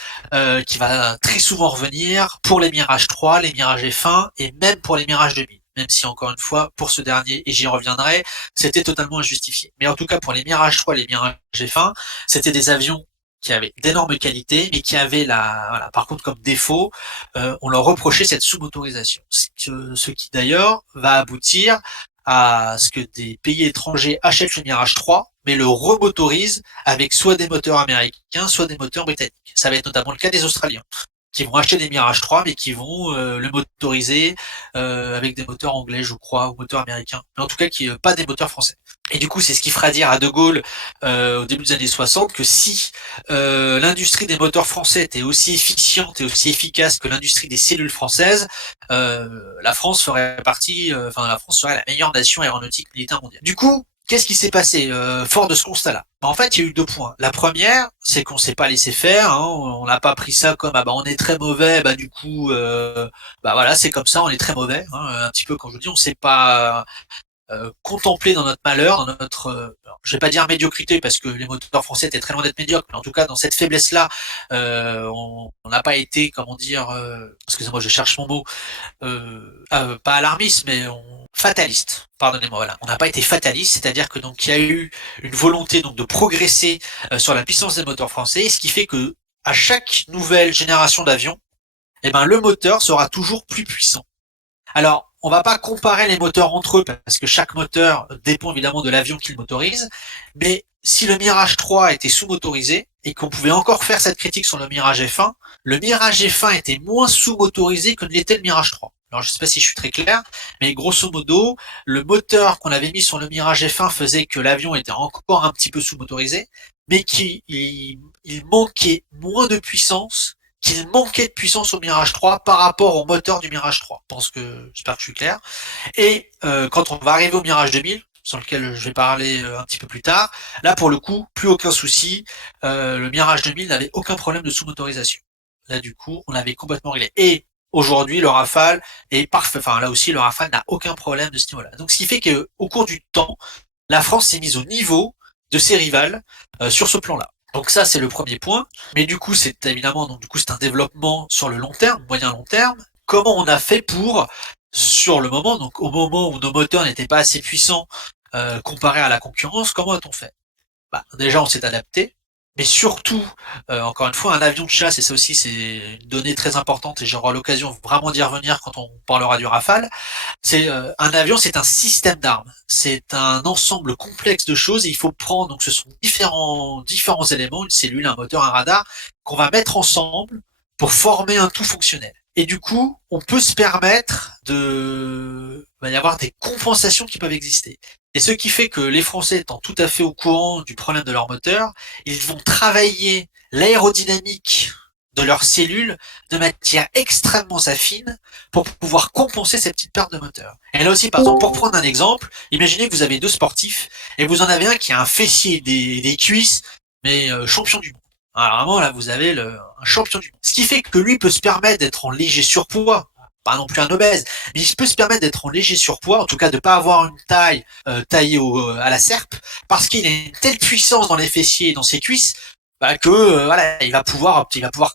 qui va très souvent revenir pour les Mirage 3, les Mirage F1 et même pour les Mirage 2000. Même si encore une fois, pour ce dernier, et j'y reviendrai, c'était totalement injustifié. Mais en tout cas, pour les Mirage 3, les Mirage F1, c'était des avions qui avaient d'énormes qualités, mais qui avaient voilà, par contre comme défaut, on leur reprochait cette sous-motorisation. Ce qui d'ailleurs va aboutir à ce que des pays étrangers achètent le Mirage 3, mais le remotorisent avec soit des moteurs américains, soit des moteurs britanniques. Ça va être notamment le cas des Australiens, qui vont acheter des Mirage 3, mais qui vont le motoriser avec des moteurs anglais, je crois, ou moteurs américains. Mais en tout cas, pas des moteurs français. Et du coup, c'est ce qui fera dire à De Gaulle, au début des années 60, que si l'industrie des moteurs français était aussi efficiente et aussi efficace que l'industrie des cellules françaises, la France ferait la France serait la meilleure nation aéronautique militaire mondiale. Du coup, qu'est-ce qui s'est passé fort de ce constat-là? En fait, il y a eu 2 points. La première, c'est qu'on s'est pas laissé faire, hein, on n'a pas pris ça comme on est très mauvais, du coup voilà, c'est comme ça, on est très mauvais, hein, un petit peu quand je dis on s'est pas contempler dans notre malheur, dans notre, je vais pas dire médiocrité parce que les moteurs français étaient très loin d'être médiocres, mais en tout cas dans cette faiblesse-là, on n'a pas été, comment dire, excusez-moi, je cherche mon mot, pas alarmiste, mais fataliste. Pardonnez-moi, voilà. On n'a pas été fataliste, c'est-à-dire que donc il y a eu une volonté donc de progresser sur la puissance des moteurs français, ce qui fait que à chaque nouvelle génération d'avions, le moteur sera toujours plus puissant. Alors, on va pas comparer les moteurs entre eux parce que chaque moteur dépend évidemment de l'avion qu'il motorise, mais si le Mirage 3 était sous-motorisé et qu'on pouvait encore faire cette critique sur le Mirage F1, le Mirage F1 était moins sous-motorisé que ne l'était le Mirage 3. Alors je sais pas si je suis très clair, mais grosso modo, le moteur qu'on avait mis sur le Mirage F1 faisait que l'avion était encore un petit peu sous-motorisé, mais qu'il manquait moins de puissance qu'il manquait de puissance au Mirage 3 par rapport au moteur du Mirage 3. J'espère que je suis clair. Et quand on va arriver au Mirage 2000, sur lequel je vais parler un petit peu plus tard, là pour le coup, plus aucun souci. Le Mirage 2000 n'avait aucun problème de sous-motorisation. Là du coup, on avait complètement réglé. Et aujourd'hui, le Rafale est parfait. Enfin là aussi, le Rafale n'a aucun problème de ce niveau-là. Donc ce qui fait qu'au cours du temps, la France s'est mise au niveau de ses rivales sur ce plan-là. Donc ça, c'est le premier point. Mais du coup, c'est évidemment, donc du coup, c'est un développement sur le long terme, moyen long terme. Comment on a fait pour, sur le moment, donc au moment où nos moteurs n'étaient pas assez puissants comparés à la concurrence, comment a-t-on fait? Déjà, on s'est adapté. Mais surtout, encore une fois, un avion de chasse, et ça aussi c'est une donnée très importante, et j'aurai l'occasion vraiment d'y revenir quand on parlera du Rafale, c'est un avion, c'est un système d'armes. C'est un ensemble complexe de choses, et il faut prendre, donc ce sont différents éléments, une cellule, un moteur, un radar, qu'on va mettre ensemble pour former un tout fonctionnel. Et du coup, on peut se permettre il va y avoir des compensations qui peuvent exister. Et ce qui fait que les Français étant tout à fait au courant du problème de leur moteur, ils vont travailler l'aérodynamique de leurs cellules de matière extrêmement affine pour pouvoir compenser ces petites pertes de moteur. Et là aussi, par exemple, pour prendre un exemple, imaginez que vous avez 2 sportifs et vous en avez un qui a un fessier des cuisses, mais champion du monde. Alors vraiment, là, vous avez un champion du monde. Ce qui fait que lui peut se permettre d'être en léger surpoids, pas non plus un obèse, mais il peut se permettre d'être en léger surpoids, en tout cas de pas avoir une taille taillée à la serpe, parce qu'il a une telle puissance dans les fessiers et dans ses cuisses que voilà, il va pouvoir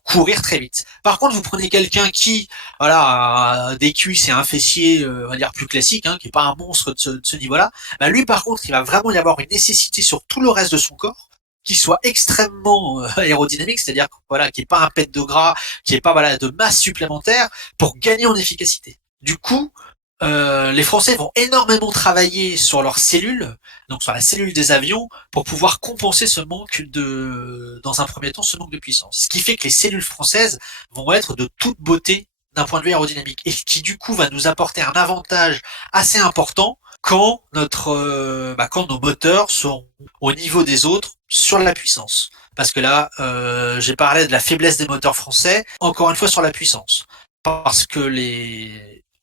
courir très vite. Par contre, vous prenez quelqu'un qui a des cuisses et un fessier, on va dire plus classique, qui est pas un monstre de ce niveau-là. Lui, par contre, il va vraiment y avoir une nécessité sur tout le reste de son corps qui soit extrêmement aérodynamique, c'est-à-dire qui est pas un pet de gras, qui est pas de masse supplémentaire pour gagner en efficacité. Du coup, les Français vont énormément travailler sur leurs cellules, donc sur la cellule des avions, pour pouvoir compenser dans un premier temps, ce manque de puissance. Ce qui fait que les cellules françaises vont être de toute beauté d'un point de vue aérodynamique, et ce qui du coup va nous apporter un avantage assez important quand quand nos moteurs sont au niveau des autres sur la puissance. Parce que là, j'ai parlé de la faiblesse des moteurs français, encore une fois sur la puissance. Parce que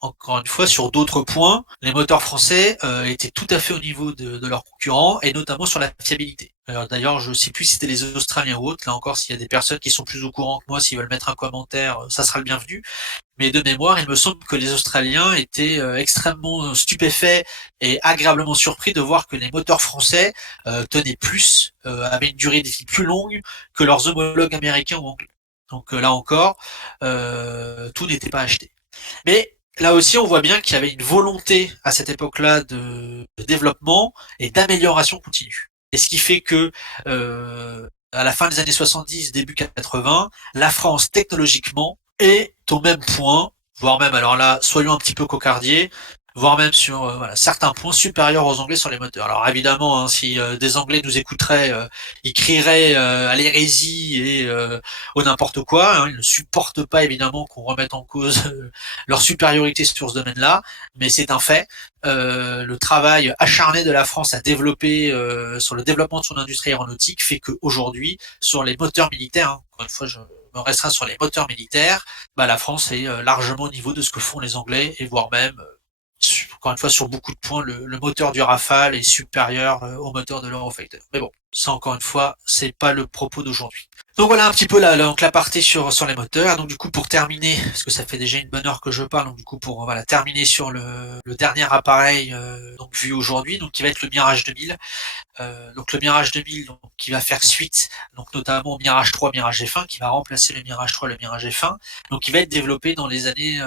encore une fois, sur d'autres points, les moteurs français étaient tout à fait au niveau de leurs concurrents, et notamment sur la fiabilité. Alors d'ailleurs, je sais plus si c'était les Australiens ou autres. Là encore, s'il y a des personnes qui sont plus au courant que moi, s'ils veulent mettre un commentaire, ça sera le bienvenu. Mais de mémoire, il me semble que les Australiens étaient extrêmement stupéfaits et agréablement surpris de voir que les moteurs français tenaient plus, avaient une durée de vie plus longue que leurs homologues américains ou anglais. Donc là encore, tout n'était pas acheté. Mais là aussi, on voit bien qu'il y avait une volonté à cette époque-là de développement et d'amélioration continue. Et ce qui fait que à la fin des années 70, début 80, la France technologiquement est au même point, voire même, alors là, soyons un petit peu cocardiers, voire même sur voilà, certains points supérieurs aux Anglais sur les moteurs. Alors évidemment, hein, si des Anglais nous écouteraient, ils crieraient à l'hérésie et au n'importe quoi. Hein, ils ne supportent pas évidemment qu'on remette en cause leur supériorité sur ce domaine-là, mais c'est un fait. Le travail acharné de la France à développer sur le développement de son industrie aéronautique fait qu'aujourd'hui, sur les moteurs militaires, hein, encore une fois, je me restreins sur les moteurs militaires, bah, la France est largement au niveau de ce que font les Anglais, et voire même, encore une fois, sur beaucoup de points, le moteur du Rafale est supérieur au moteur de l'Eurofighter. Mais bon, ça encore une fois, c'est pas le propos d'aujourd'hui. Donc voilà un petit peu donc la partie sur les moteurs. Donc du coup pour terminer, parce que ça fait déjà une bonne heure que je parle, donc du coup pour voilà terminer sur le dernier appareil donc vu aujourd'hui, donc qui va être le Mirage 2000. Donc le Mirage 2000 donc, qui va faire suite donc notamment au Mirage 3, Mirage F1 qui va remplacer le Mirage 3, le Mirage F1, donc qui va être développé dans les années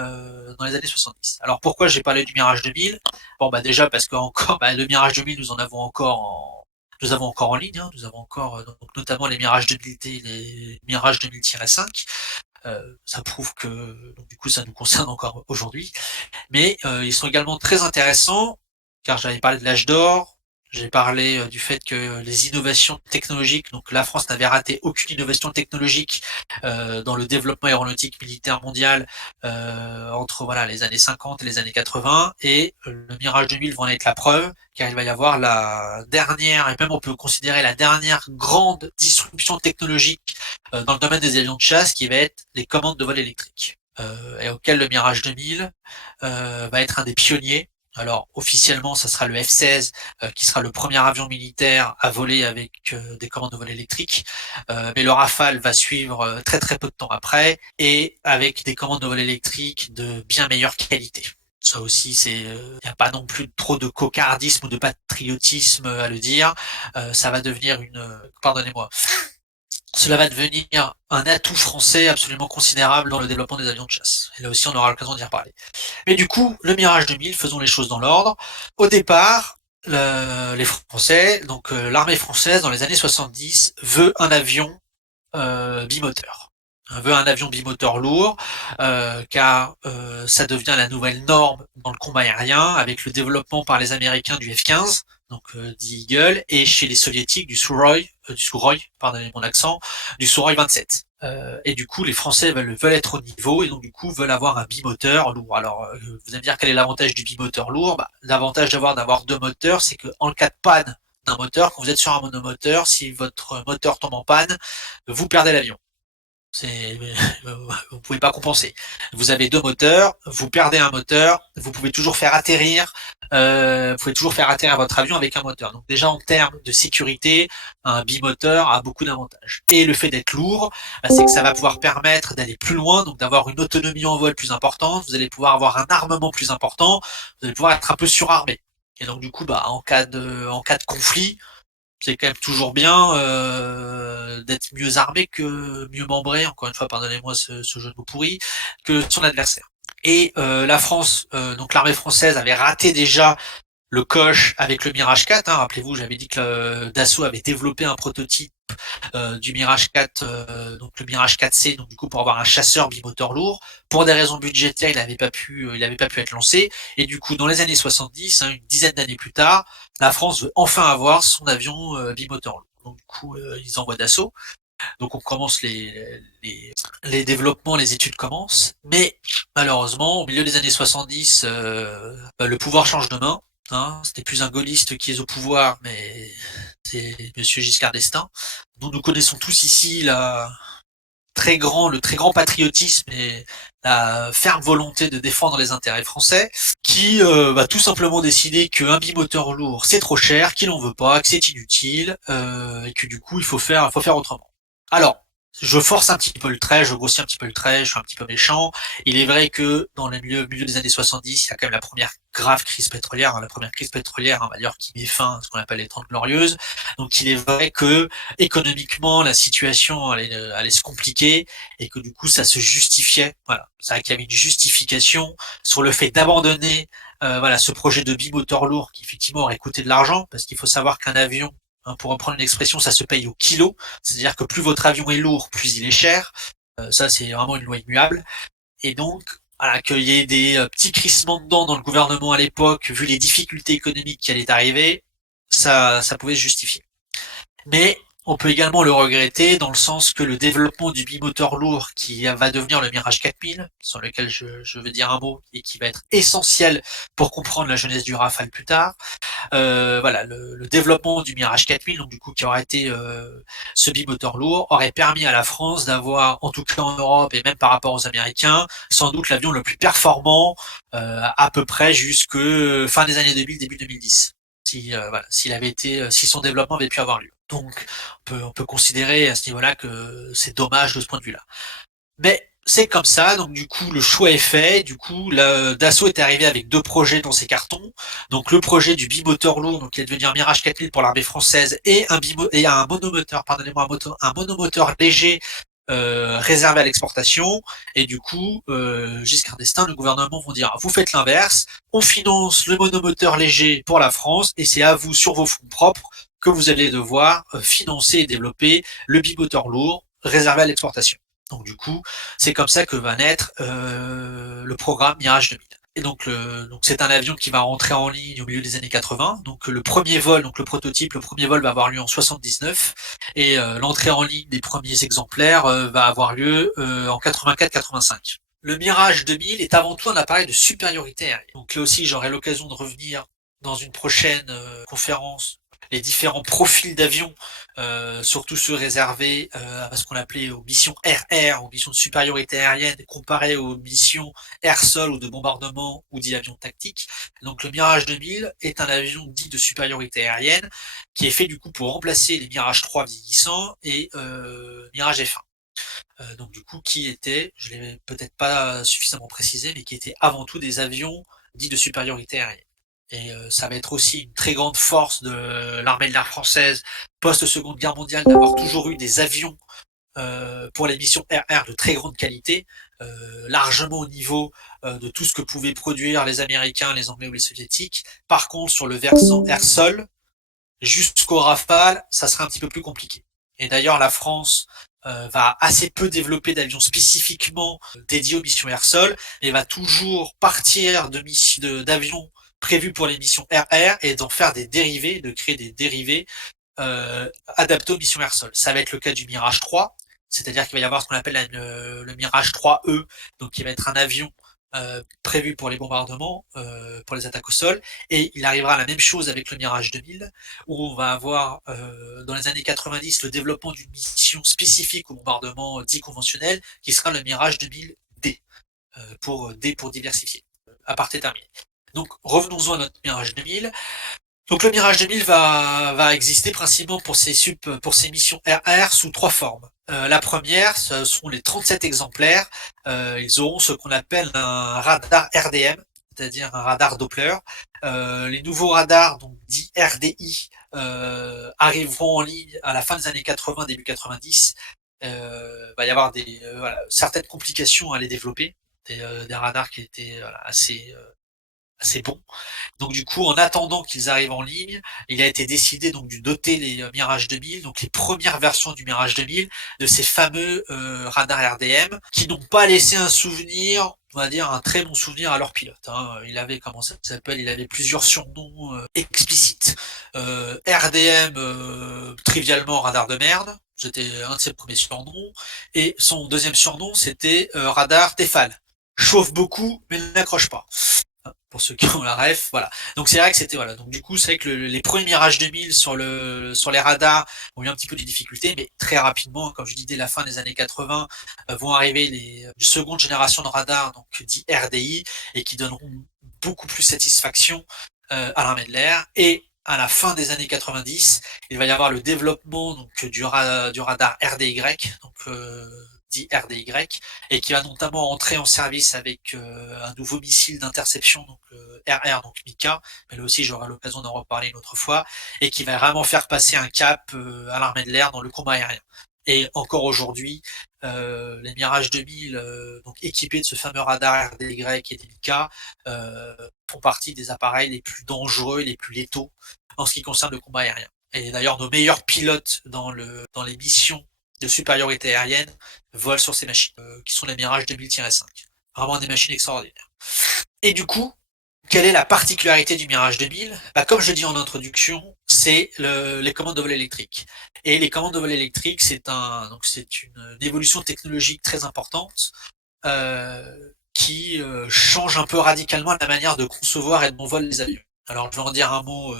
70. Alors pourquoi j'ai parlé du Mirage 2000? Bon bah déjà parce que encore le Mirage 2000 nous avons encore en ligne, hein, nous avons encore donc, notamment les Mirage 2000T, les Mirage 2000-5. Ça prouve que donc, du coup ça nous concerne encore aujourd'hui. Mais ils sont également très intéressants car j'avais parlé de l'âge d'or, j'ai parlé du fait que les innovations technologiques, donc la France n'avait raté aucune innovation technologique dans le développement aéronautique militaire mondial entre voilà les années 50 et les années 80, et le Mirage 2000 va en être la preuve, car il va y avoir la dernière, et même on peut considérer la dernière grande disruption technologique dans le domaine des avions de chasse, qui va être les commandes de vol électriques. Et auquel le Mirage 2000 va être un des pionniers. Alors officiellement, ça sera le F-16 qui sera le premier avion militaire à voler avec des commandes de vol électriques, mais le Rafale va suivre très très peu de temps après, et avec des commandes de vol électriques de bien meilleure qualité. Ça aussi, il n'y a pas non plus trop de cocardisme ou de patriotisme à le dire. Ça va devenir pardonnez-moi, cela va devenir un atout français absolument considérable dans le développement des avions de chasse. Et là aussi, on aura l'occasion d'y reparler. Mais du coup, le Mirage 2000, faisons les choses dans l'ordre. Au départ, les Français, donc l'armée française, dans les années 70, veut un avion bimoteur. Veut un avion bimoteur lourd, car ça devient la nouvelle norme dans le combat aérien, avec le développement par les Américains du F-15, donc dit Eagle, et chez les Soviétiques du Sukhoi, pardonnez mon accent, du Sukhoi 27. Et du coup, les Français veulent être au niveau, et donc du coup veulent avoir un bimoteur lourd. Alors, vous allez me dire quel est l'avantage du bimoteur lourd? Bah, l'avantage d'avoir deux moteurs, c'est que en cas de panne d'un moteur, quand vous êtes sur un monomoteur, si votre moteur tombe en panne, vous perdez l'avion. Vous pouvez pas compenser. Vous avez deux moteurs, vous perdez un moteur, vous pouvez toujours faire atterrir, votre avion avec un moteur. Donc déjà en termes de sécurité, un bimoteur a beaucoup d'avantages. Et le fait d'être lourd, c'est que ça va pouvoir permettre d'aller plus loin, donc d'avoir une autonomie en vol plus importante. Vous allez pouvoir avoir un armement plus important. Vous allez pouvoir être un peu surarmé. Et donc du coup, en cas de conflit, c'est quand même toujours bien d'être mieux armé que mieux membré, encore une fois, pardonnez-moi ce jeu de mots pourri, que son adversaire. Et la France, donc l'armée française avait raté déjà le coche avec le Mirage 4. Hein. Rappelez-vous, j'avais dit que Dassault avait développé un prototype du Mirage 4, donc le Mirage 4C, donc du coup pour avoir un chasseur bimoteur lourd. Pour des raisons budgétaires, il n'avait pas pu être lancé. Et du coup, dans les années 70, hein, une dizaine d'années plus tard, la France veut enfin avoir son avion bimoteur lourd. Donc du coup, ils envoient Dassault. Donc on commence les développements, les études commencent. Mais malheureusement, au milieu des années 70, le pouvoir change de main. Hein, c'était plus un gaulliste qui est au pouvoir, mais c'est Monsieur Giscard d'Estaing, dont nous connaissons tous ici le très grand patriotisme et la ferme volonté de défendre les intérêts français, qui va tout simplement décider qu'un bimoteur lourd c'est trop cher, qu'il en veut pas, que c'est inutile, et que du coup faut faire autrement. Alors, je force un petit peu le trait, je grossis un petit peu le trait, je suis un petit peu méchant. Il est vrai que dans le milieu des années 70, il y a quand même la première grave crise pétrolière, hein, la première crise pétrolière, hein, d'ailleurs, qui met fin à ce qu'on appelle les 30 glorieuses. Donc il est vrai que économiquement, la situation allait se compliquer et que du coup, ça se justifiait. Voilà, c'est vrai qu'il y avait une justification sur le fait d'abandonner voilà, ce projet de bimoteur lourd qui effectivement aurait coûté de l'argent, parce qu'il faut savoir qu'un avion, hein, pour reprendre une expression, ça se paye au kilo. C'est-à-dire que plus votre avion est lourd, plus il est cher. Ça, c'est vraiment une loi immuable. Et donc, voilà, qu'il y ait des petits crissements dedans dans le gouvernement à l'époque, vu les difficultés économiques qui allaient arriver, ça pouvait se justifier. Mais on peut également le regretter dans le sens que le développement du bimoteur lourd qui va devenir le Mirage 4000, sur lequel je vais dire un mot et qui va être essentiel pour comprendre la jeunesse du Rafale plus tard, voilà, le développement du Mirage 4000, donc du coup qui aurait été ce bimoteur lourd, aurait permis à la France d'avoir, en tout cas en Europe et même par rapport aux Américains, sans doute l'avion le plus performant à peu près jusque fin des années 2000, début 2010. Si voilà, si son développement avait pu avoir lieu. Donc on peut considérer à ce niveau-là que c'est dommage de ce point de vue-là. Mais c'est comme ça, donc du coup le choix est fait, du coup Dassault est arrivé avec deux projets dans ses cartons, donc le projet du bimoteur lourd, donc qui est devenu un Mirage 4000 pour l'armée française, et un monomoteur, pardonnez-moi, un monomoteur léger réservé à l'exportation, et du coup Giscard d'Estaing, le gouvernement vont dire vous faites l'inverse, on finance le monomoteur léger pour la France, et c'est à vous sur vos fonds propres que vous allez devoir financer et développer le bimoteur lourd réservé à l'exportation. Donc du coup, c'est comme ça que va naître le programme Mirage 2000. Et donc, c'est un avion qui va rentrer en ligne au milieu des années 80. Donc le premier vol, donc le prototype, le premier vol va avoir lieu en 79 et l'entrée en ligne des premiers exemplaires va avoir lieu en 84-85. Le Mirage 2000 est avant tout un appareil de supériorité aérienne. Donc là aussi, j'aurai l'occasion de revenir dans une prochaine conférence les différents profils d'avions, surtout ceux réservés à ce qu'on appelait aux missions RR, aux missions de supériorité aérienne, comparées aux missions air-sol ou de bombardement ou d'avions tactiques. Donc le Mirage 2000 est un avion dit de supériorité aérienne qui est fait du coup pour remplacer les Mirage 3 vieillissants et Mirage F1. Donc du coup qui était, je l'ai peut-être pas suffisamment précisé, mais qui était avant tout des avions dits de supériorité aérienne. Et ça va être aussi une très grande force de l'armée de l'air française post-seconde guerre mondiale d'avoir toujours eu des avions pour les missions RR de très grande qualité, largement au niveau de tout ce que pouvaient produire les Américains, les Anglais ou les Soviétiques. Par contre, sur le versant air-sol, jusqu'au Rafale, ça sera un petit peu plus compliqué. Et d'ailleurs, la France va assez peu développer d'avions spécifiquement dédiés aux missions air-sol, mais va toujours partir d'avions prévus pour les missions RR et d'en faire des dérivés, de créer des dérivés adaptés aux missions air-sol. Ça va être le cas du Mirage 3, c'est-à-dire qu'il va y avoir ce qu'on appelle le Mirage 3E, donc qui va être un avion prévu pour les bombardements, pour les attaques au sol, et il arrivera la même chose avec le Mirage 2000, où on va avoir dans les années 90 le développement d'une mission spécifique au bombardement dit conventionnel, qui sera le Mirage 2000D, pour D pour diversifier, à parté terminé. Donc revenons-en à notre Mirage 2000. Donc le Mirage 2000 va exister principalement pour ses missions RR sous trois formes. La première, ce sont les 37 exemplaires. Ils auront ce qu'on appelle un radar RDM, c'est-à-dire un radar Doppler. Les nouveaux radars, donc dits RDI, arriveront en ligne à la fin des années 80, début 90. Va y avoir voilà, certaines complications à les développer, des radars qui étaient assez bons. Donc du coup, en attendant qu'ils arrivent en ligne, il a été décidé donc de doter les Mirage 2000, donc les premières versions du Mirage 2000, de ces fameux radars RDM, qui n'ont pas laissé un souvenir, on va dire un très bon souvenir à leur pilote. Hein. Il avait, comment ça s'appelle, il avait plusieurs surnoms explicites. RDM, trivialement radar de merde, c'était un de ses premiers surnoms, et son deuxième surnom, c'était radar Tefal. Chauffe beaucoup, mais n'accroche pas. pour ceux qui ont la ref, voilà. Donc c'est vrai que c'était voilà. Donc du coup, c'est vrai que les premiers Mirage 2000 sur les radars ont eu un petit peu de difficultés, mais très rapidement, comme je dis dès la fin des années 80, vont arriver les seconde génération de radars, donc dit RDI, et qui donneront beaucoup plus satisfaction à l'armée de l'air. Et à la fin des années 90, il va y avoir le développement donc du radar RDY, donc dit RDY, et qui va notamment entrer en service avec un nouveau missile d'interception, donc RR, donc Mika, mais là aussi j'aurai l'occasion d'en reparler une autre fois, et qui va vraiment faire passer un cap à l'armée de l'air dans le combat aérien. Et encore aujourd'hui, les Mirage 2000, donc équipés de ce fameux radar RDY et des Mika, font partie des appareils les plus dangereux et les plus létaux en ce qui concerne le combat aérien. Et d'ailleurs, nos meilleurs pilotes dans les missions de supériorité aérienne volent sur ces machines, qui sont les Mirage 2000-5. Vraiment des machines extraordinaires. Et du coup, quelle est la particularité du Mirage 2000? Bah, comme je dis en introduction, c'est les commandes de vol électrique. Et les commandes de vol électrique, c'est une évolution technologique très importante qui change un peu radicalement la manière de concevoir et de vol les avions. Alors je vais en dire un mot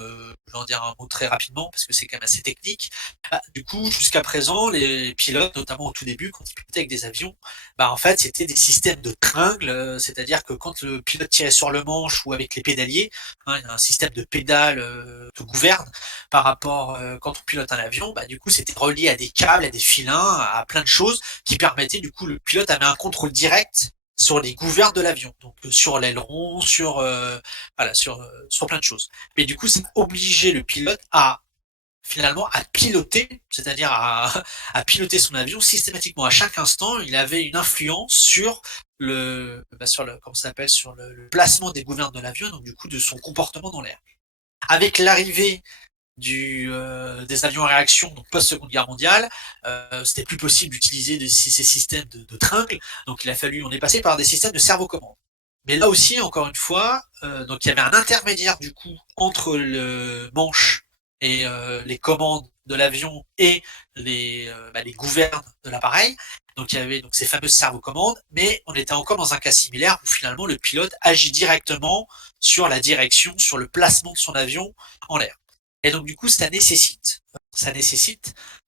très rapidement parce que c'est quand même assez technique. Bah, du coup, jusqu'à présent, les pilotes, notamment au tout début, quand ils pilotaient avec des avions, bah en fait, c'était des systèmes de tringles, c'est-à-dire que quand le pilote tirait sur le manche ou avec les pédaliers, hein, il y a un système de pédales te gouverne par rapport quand on pilote un avion, bah du coup, c'était relié à des câbles, à des filins, à plein de choses qui permettaient, du coup, le pilote avait un contrôle direct sur les gouvernes de l'avion, donc sur l'aileron, voilà, sur plein de choses. Mais du coup, ça obligeait le pilote à finalement à piloter, c'est-à-dire à piloter son avion systématiquement. À chaque instant, il avait une influence sur comment ça s'appelle, sur le placement des gouvernes de l'avion, donc du coup de son comportement dans l'air. Avec l'arrivée des avions à réaction, donc post-seconde guerre mondiale, c'était plus possible d'utiliser ces systèmes de tringles, donc on est passé par des systèmes de servo-commande. Mais là aussi, encore une fois, donc il y avait un intermédiaire du coup entre le manche et les commandes de l'avion et les gouvernes de l'appareil. Donc il y avait donc ces fameuses servo-commandes, mais on était encore dans un cas similaire où finalement le pilote agit directement sur la direction, sur le placement de son avion en l'air. Et donc du coup, ça nécessite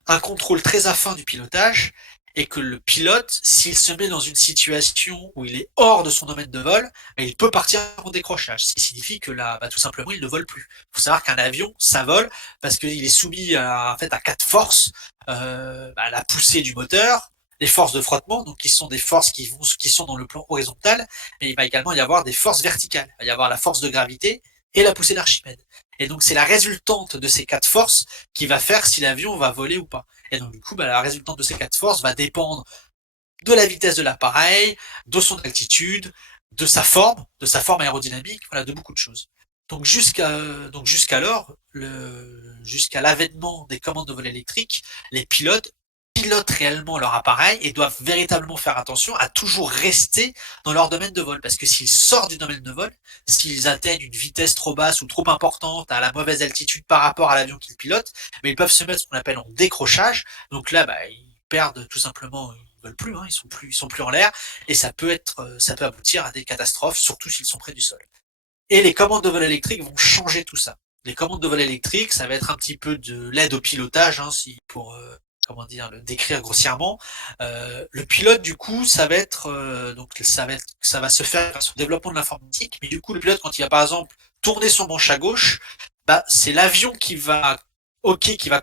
un contrôle très fin du pilotage et que le pilote, s'il se met dans une situation où il est hors de son domaine de vol, il peut partir en décrochage, ce qui signifie que là, tout simplement, il ne vole plus. Il faut savoir qu'un avion, ça vole parce qu'il est soumis en fait, à quatre forces, la poussée du moteur, les forces de frottement, donc qui sont des forces qui sont dans le plan horizontal, mais il va également y avoir des forces verticales. Il va y avoir la force de gravité et la poussée d'Archimède. Et donc c'est la résultante de ces quatre forces qui va faire si l'avion va voler ou pas. Et donc du coup, la résultante de ces quatre forces va dépendre de la vitesse de l'appareil, de son altitude, de sa forme aérodynamique, voilà, de beaucoup de choses. Donc jusqu'alors, jusqu'à l'avènement des commandes de vol électriques, les pilotes pilotent réellement leur appareil et doivent véritablement faire attention à toujours rester dans leur domaine de vol. Parce que s'ils sortent du domaine de vol, s'ils atteignent une vitesse trop basse ou trop importante à la mauvaise altitude par rapport à l'avion qu'ils pilotent, mais ils peuvent se mettre ce qu'on appelle en décrochage. Donc là, ils perdent tout simplement, ils veulent plus, hein, ils sont plus en l'air, et ça peut aboutir à des catastrophes, surtout s'ils sont près du sol. Et les commandes de vol électrique vont changer tout ça. Les commandes de vol électrique, ça va être un petit peu de l'aide au pilotage, hein, pour comment dire, le décrire grossièrement. Le pilote, du coup, ça va se faire grâce au développement de l'informatique. Mais du coup, le pilote, quand il va par exemple tourner son manche à gauche, c'est l'avion qui va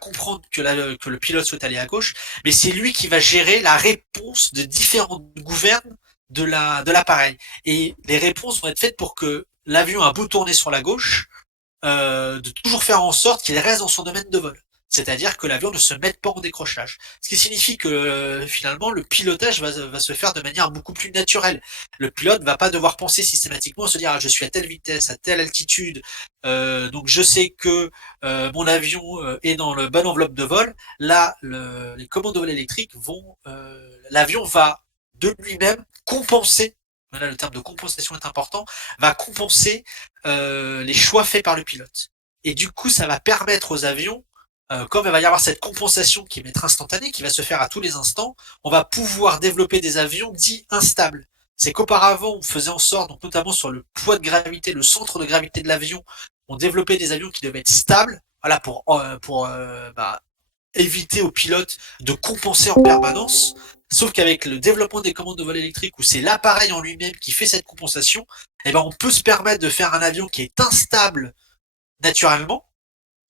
comprendre que le pilote souhaite aller à gauche, mais c'est lui qui va gérer la réponse de différentes gouvernes de l'appareil. Et les réponses vont être faites pour que l'avion a beau tourner sur la gauche, de toujours faire en sorte qu'il reste dans son domaine de vol. C'est-à-dire que l'avion ne se mette pas en décrochage. Ce qui signifie que finalement le pilotage va se faire de manière beaucoup plus naturelle. Le pilote va pas devoir penser systématiquement, se dire je suis à telle vitesse, à telle altitude, donc je sais que mon avion est dans le bon enveloppe de vol. Là, les commandes de vol électriques l'avion va de lui-même compenser. Là, le terme de compensation est important, va compenser les choix faits par le pilote. Et du coup, ça va permettre aux avions, comme il va y avoir cette compensation qui va être instantanée, qui va se faire à tous les instants, on va pouvoir développer des avions dits instables. c'est qu'auparavant, on faisait en sorte, donc notamment sur le poids de gravité, le centre de gravité de l'avion, on développait des avions qui devaient être stables, voilà, pour éviter aux pilotes de compenser en permanence. Sauf qu'avec le développement des commandes de vol électriques, où c'est l'appareil en lui-même qui fait cette compensation, eh ben on peut se permettre de faire un avion qui est instable naturellement,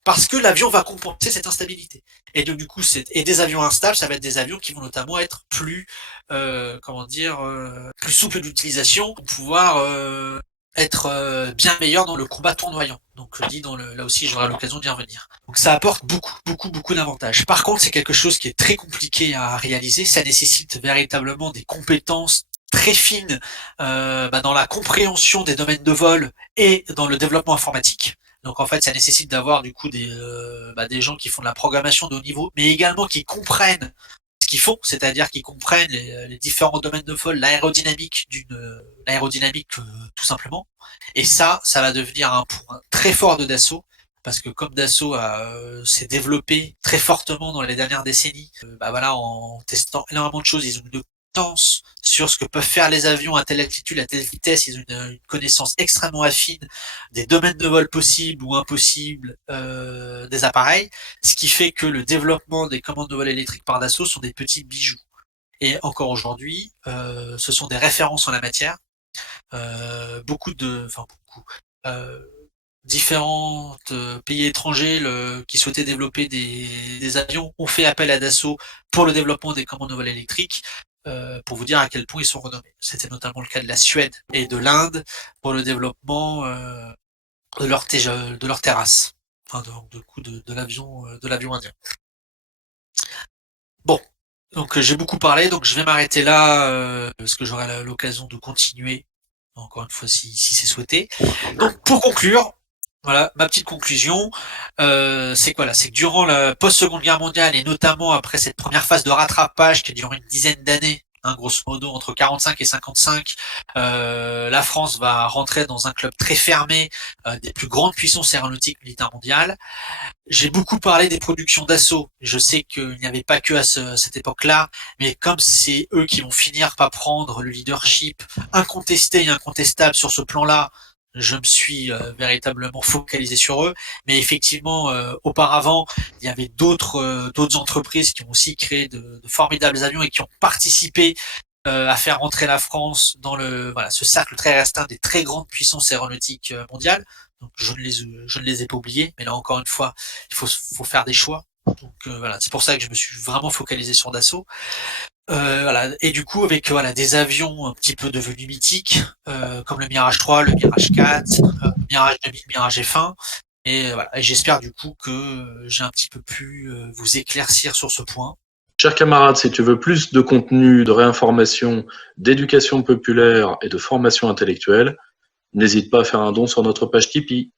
parce que l'avion va compenser cette instabilité. Et donc du coup, et des avions instables, ça va être des avions qui vont notamment être plus, plus souples d'utilisation pour pouvoir être bien meilleurs dans le combat tournoyant. Donc je dis là aussi, j'aurai l'occasion d'y revenir. Donc ça apporte beaucoup d'avantages. Par contre, c'est quelque chose qui est très compliqué à réaliser. Ça nécessite véritablement des compétences très fines dans la compréhension des domaines de vol et dans le développement informatique. Donc en fait, ça nécessite d'avoir du coup des gens qui font de la programmation de haut niveau, mais également qui comprennent ce qu'ils font, c'est-à-dire qui comprennent les différents domaines de vol, l'aérodynamique tout simplement. Et ça va devenir un point très fort de Dassault, parce que comme Dassault s'est développé très fortement dans les dernières décennies, voilà, en testant énormément de choses, ils ont une compétence sur ce que peuvent faire les avions à telle altitude, à telle vitesse, ils ont une connaissance extrêmement affine des domaines de vol possibles ou impossibles des appareils, ce qui fait que le développement des commandes de vol électriques par Dassault sont des petits bijoux. Et encore aujourd'hui, ce sont des références en la matière. Beaucoup, différentes pays étrangers qui souhaitaient développer des avions ont fait appel à Dassault pour le développement des commandes de vol électriques, pour vous dire à quel point ils sont renommés. C'était notamment le cas de la Suède et de l'Inde pour le développement de leur terrasse, enfin de l'avion indien. Bon, donc j'ai beaucoup parlé, donc je vais m'arrêter là parce que j'aurai l'occasion de continuer encore une fois si c'est souhaité. Donc pour conclure, voilà ma petite conclusion, c'est quoi là? C'est que durant la post-Seconde Guerre mondiale et notamment après cette première phase de rattrapage qui a duré une dizaine d'années, grosso modo entre 45 et 55, la France va rentrer dans un club très fermé des plus grandes puissances aéronautiques militaires mondiales. J'ai beaucoup parlé des productions d'assaut. Je sais qu'il n'y avait pas que cette époque-là, mais comme c'est eux qui vont finir par prendre le leadership incontesté et incontestable sur ce plan-là, je me suis véritablement focalisé sur eux. Mais effectivement, auparavant, il y avait d'autres entreprises qui ont aussi créé de formidables avions et qui ont participé à faire rentrer la France dans ce cercle très restreint des très grandes puissances aéronautiques mondiales. Donc je ne les ai pas oubliés, mais là encore une fois, il faut faire des choix. Donc voilà, c'est pour ça que je me suis vraiment focalisé sur Dassault. Voilà. Et du coup, avec des avions un petit peu devenus mythiques, comme le Mirage 3, le Mirage 4, Mirage 2000, Mirage F1. Et voilà. Et j'espère du coup que j'ai un petit peu pu vous éclaircir sur ce point. Chers camarades, si tu veux plus de contenu, de réinformation, d'éducation populaire et de formation intellectuelle, n'hésite pas à faire un don sur notre page Tipeee.